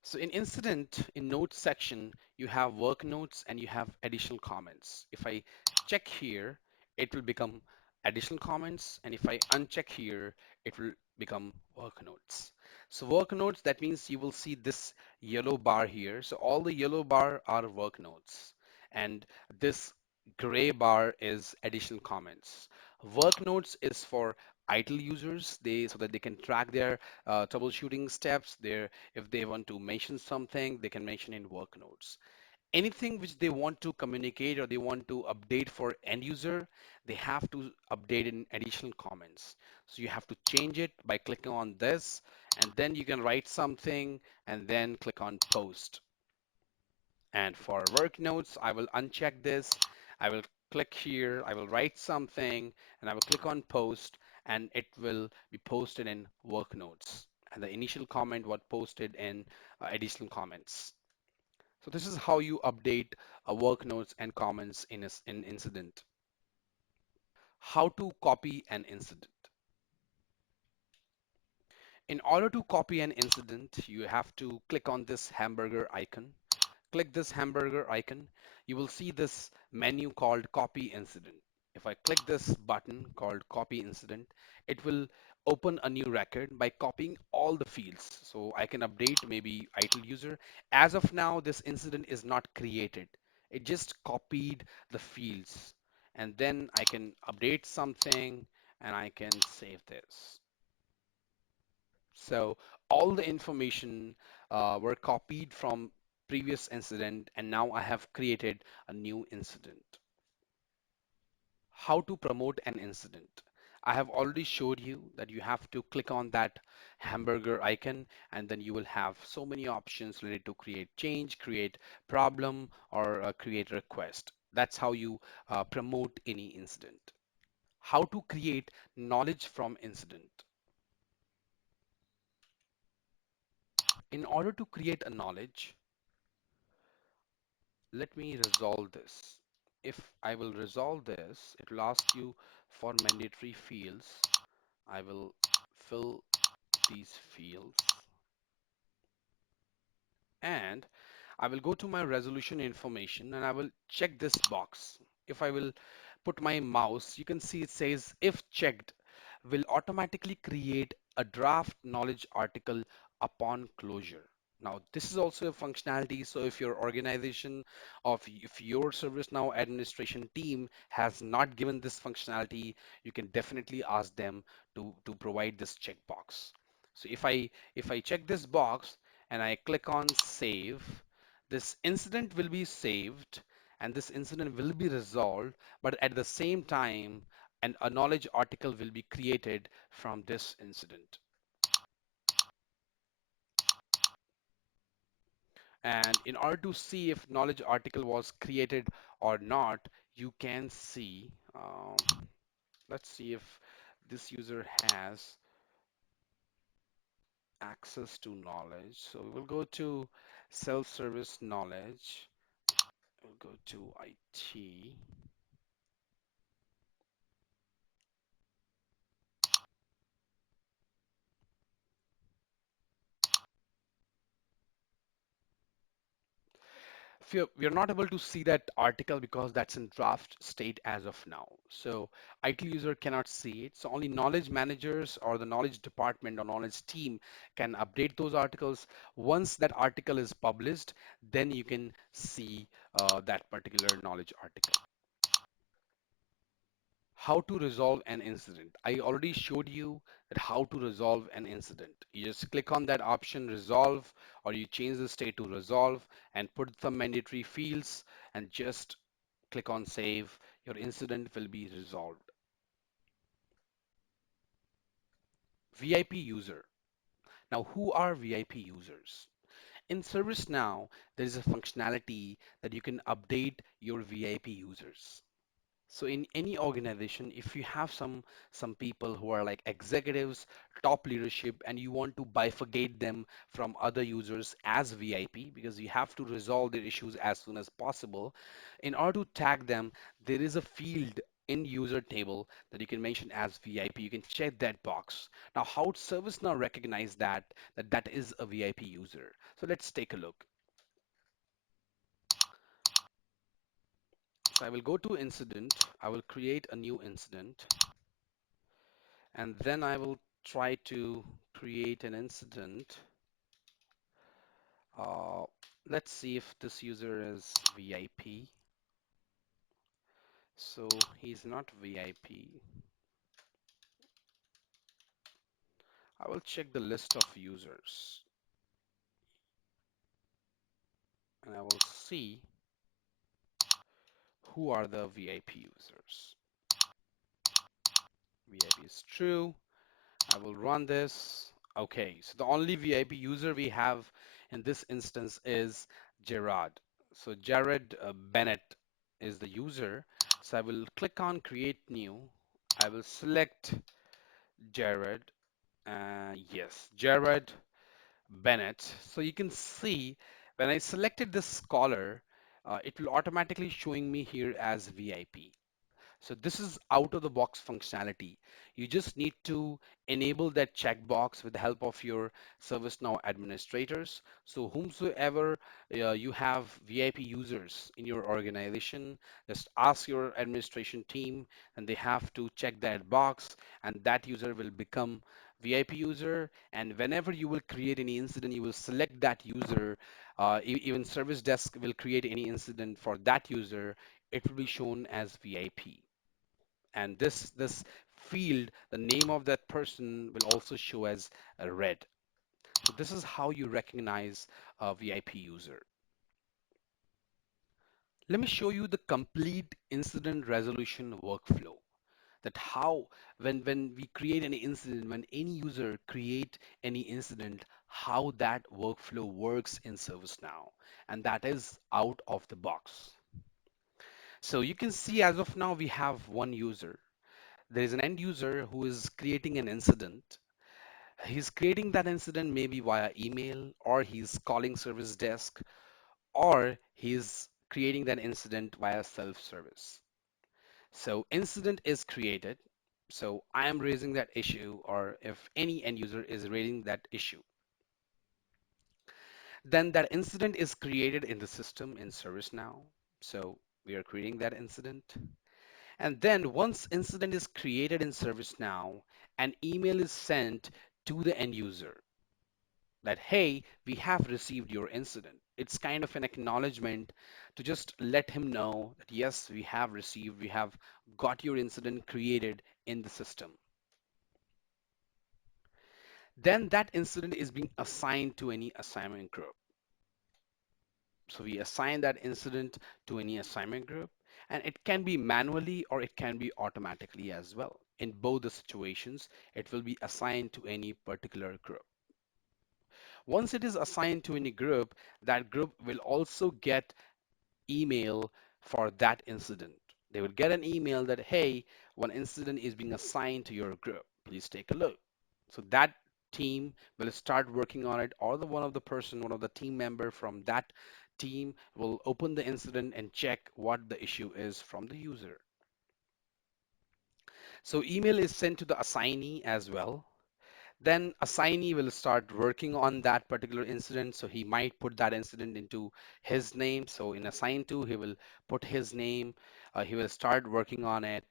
So in incident, in notes section, you have work notes and you have additional comments. If I check here, it will become additional comments. And if I uncheck here, it will become work notes. So work notes, that means you will see this yellow bar here. So all the yellow bar are work notes. And this gray bar is additional comments. Work notes is for ITIL users, so that they can track their troubleshooting steps, their if they want to mention something, they can mention in work notes. Anything which they want to communicate or they want to update for end user, they have to update in additional comments. So you have to change it by clicking on this, and then you can write something and then click on post. And for work notes, I will uncheck this. I will click here, I will write something, and I will click on post, and it will be posted in work notes. And the initial comment was posted in additional comments. So this is how you update work notes and comments in incident. How to copy an incident. In order to copy an incident, you have to click on this hamburger icon. Click this hamburger icon, you will see this menu called Copy Incident. If I click this button called Copy Incident, it will open a new record by copying all the fields. So I can update maybe ITIL user. As of now, this incident is not created. It just copied the fields. And then I can update something and I can save this. So all the information were copied from previous incident, and now I have created a new incident. How to promote an incident. I have already showed you that you have to click on that hamburger icon, and then you will have so many options related to create change, create problem, or create request. That's how you promote any incident. How to create knowledge from incident. In order to create a knowledge, let me resolve this. If I will resolve this, it will ask you for mandatory fields. I will fill these fields and I will go to my resolution information and I will check this box. If I will put my mouse, you can see it says if checked, will automatically create a draft knowledge article upon closure. Now, this is also a functionality. So if your organization if your ServiceNow administration team has not given this functionality, you can definitely ask them to provide this checkbox. So if I check this box and I click on save, this incident will be saved and this incident will be resolved, but at the same time, a knowledge article will be created from this incident. And in order to see if knowledge article was created or not, you can see, let's see if this user has access to knowledge. So we will go to self-service knowledge. We'll go to IT. If we're not able to see that article because that's in draft state as of now. So IT user cannot see it. So only knowledge managers or the knowledge department or knowledge team can update those articles. Once that article is published, then you can see that particular knowledge article. How to resolve an incident. I already showed you that how to resolve an incident. You just click on that option resolve, or you change the state to resolve and put the mandatory fields and just click on save. Your incident will be resolved. VIP user. Now, who are VIP users? In ServiceNow, there is a functionality that you can update your VIP users. So in any organization, if you have some people who are like executives, top leadership, and you want to bifurcate them from other users as VIP because you have to resolve their issues as soon as possible, in order to tag them, there is a field in user table that you can mention as VIP. You can check that box. Now, how would ServiceNow recognize that is a VIP user? So let's take a look. So I will go to incident. I will create a new incident. And then I will try to create an incident. Uh, let's see if this user is VIP. So he's not VIP. I will check the list of users and I will see who are the VIP users. VIP is true. I will run this. Okay, so the only VIP user we have in this instance is Gerard. So Jared Bennett is the user. So I will click on create new. I will select Jared. Yes, Jared Bennett. So you can see when I selected this scholar, it will automatically showing me here as VIP. So this is out of the box functionality. You just need to enable that checkbox with the help of your ServiceNow administrators. So whomsoever you have VIP users in your organization, just ask your administration team and they have to check that box and that user will become VIP user. And whenever you will create any incident, you will select that user. Even service desk will create any incident for that user. It will be shown as VIP, and this field, the name of that person will also show as a red. So this is how you recognize a VIP user. Let me show you the complete incident resolution workflow, that how when we create any incident, when any user create any incident, how that workflow works in ServiceNow, and that is out of the box. So you can see as of now we have one user. There is an end user who is creating an incident. He's creating that incident maybe via email, or he's calling service desk, or he's creating that incident via self-service. So incident is created. So I am raising that issue, or if any end user is raising that issue, then that incident is created in the system in ServiceNow. So we are creating that incident. And then once incident is created in ServiceNow, an email is sent to the end user that, hey, we have received your incident. It's kind of an acknowledgement to just let him know that, yes, we have received, we have got your incident created in the system. Then that incident is being assigned to any assignment group. So we assign that incident to any assignment group, and it can be manually or it can be automatically as well. In both the situations, it will be assigned to any particular group. Once it is assigned to any group, that group will also get email for that incident. They will get an email that, hey, one incident is being assigned to your group. Please take a look. So that team will start working on it, or one of the team member from that team will open the incident and check what the issue is from the user. So email is sent to the assignee as well. Then assignee will start working on that particular incident. So he might put that incident into his name. So in assign to, he will put his name. He will start working on it.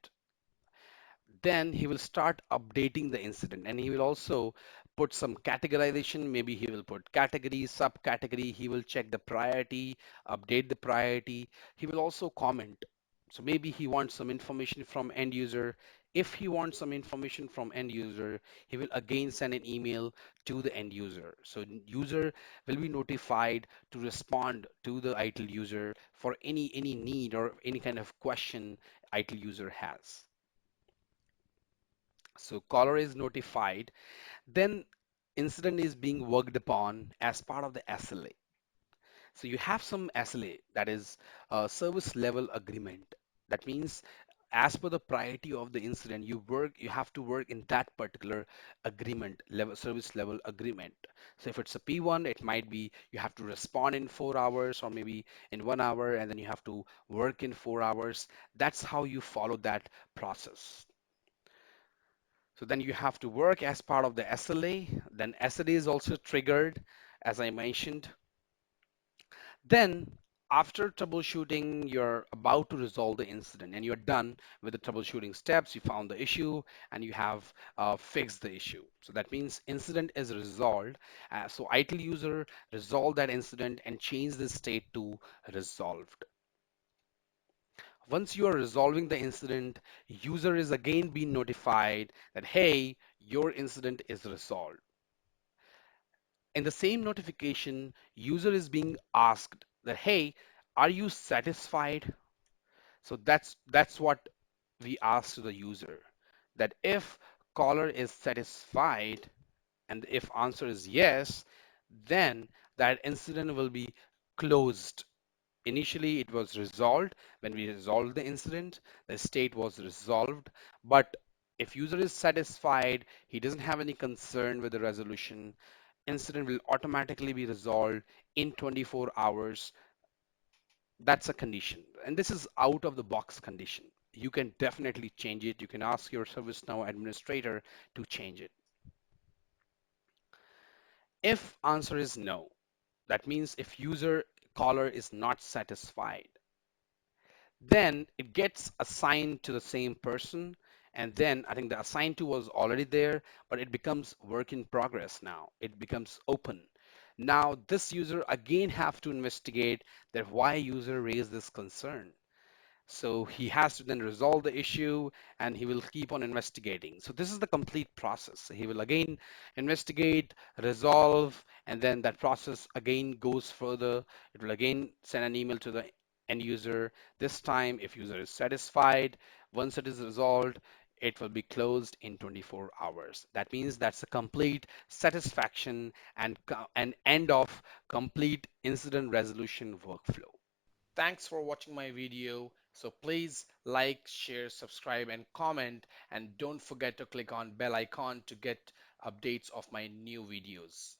Then he will start updating the incident, and he will also put some categorization. Maybe he will put category, subcategory. He will check the priority, update the priority. He will also comment. So maybe he wants some information from end user. If he wants some information from end user, he will again send an email to the end user. So user will be notified to respond to the ITIL user for any need or any kind of question ITIL user has. So caller is notified, then incident is being worked upon as part of the SLA. So you have some SLA, that is a service level agreement. That means as per the priority of the incident, you have to work in that particular agreement level, service level agreement. So if it's a P1, it might be you have to respond in 4 hours or maybe in 1 hour, and then you have to work in 4 hours. That's how you follow that process. So then you have to work as part of the SLA. Then SLA is also triggered, as I mentioned. Then, after troubleshooting, you're about to resolve the incident and you're done with the troubleshooting steps. You found the issue and you have fixed the issue. So that means incident is resolved. So ITIL user resolve that incident and change the state to resolved. Once you are resolving the incident, user is again being notified that, hey, your incident is resolved. In the same notification, user is being asked that, hey, are you satisfied? So that's what we ask to the user, that if caller is satisfied and if answer is yes, then that incident will be closed. Initially, it was resolved. When we resolved the incident, the state was resolved. But if user is satisfied, he doesn't have any concern with the resolution, incident will automatically be resolved in 24 hours. That's a condition. And this is out of the box condition. You can definitely change it. You can ask your ServiceNow administrator to change it. If answer is no, that means if user caller is not satisfied, then it gets assigned to the same person. And then I think the assigned to was already there, but it becomes work in progress now. It becomes open. Now this user again have to investigate that why user raised this concern. So he has to then resolve the issue and he will keep on investigating. So this is the complete process. He will again investigate, resolve, and then that process again goes further. It will again send an email to the end user. This time, if user is satisfied, once it is resolved, it will be closed in 24 hours. That means that's a complete satisfaction and an end of complete incident resolution workflow. Thanks for watching my video. So please like, share, subscribe, and comment. And don't forget to click on bell icon to get updates of my new videos.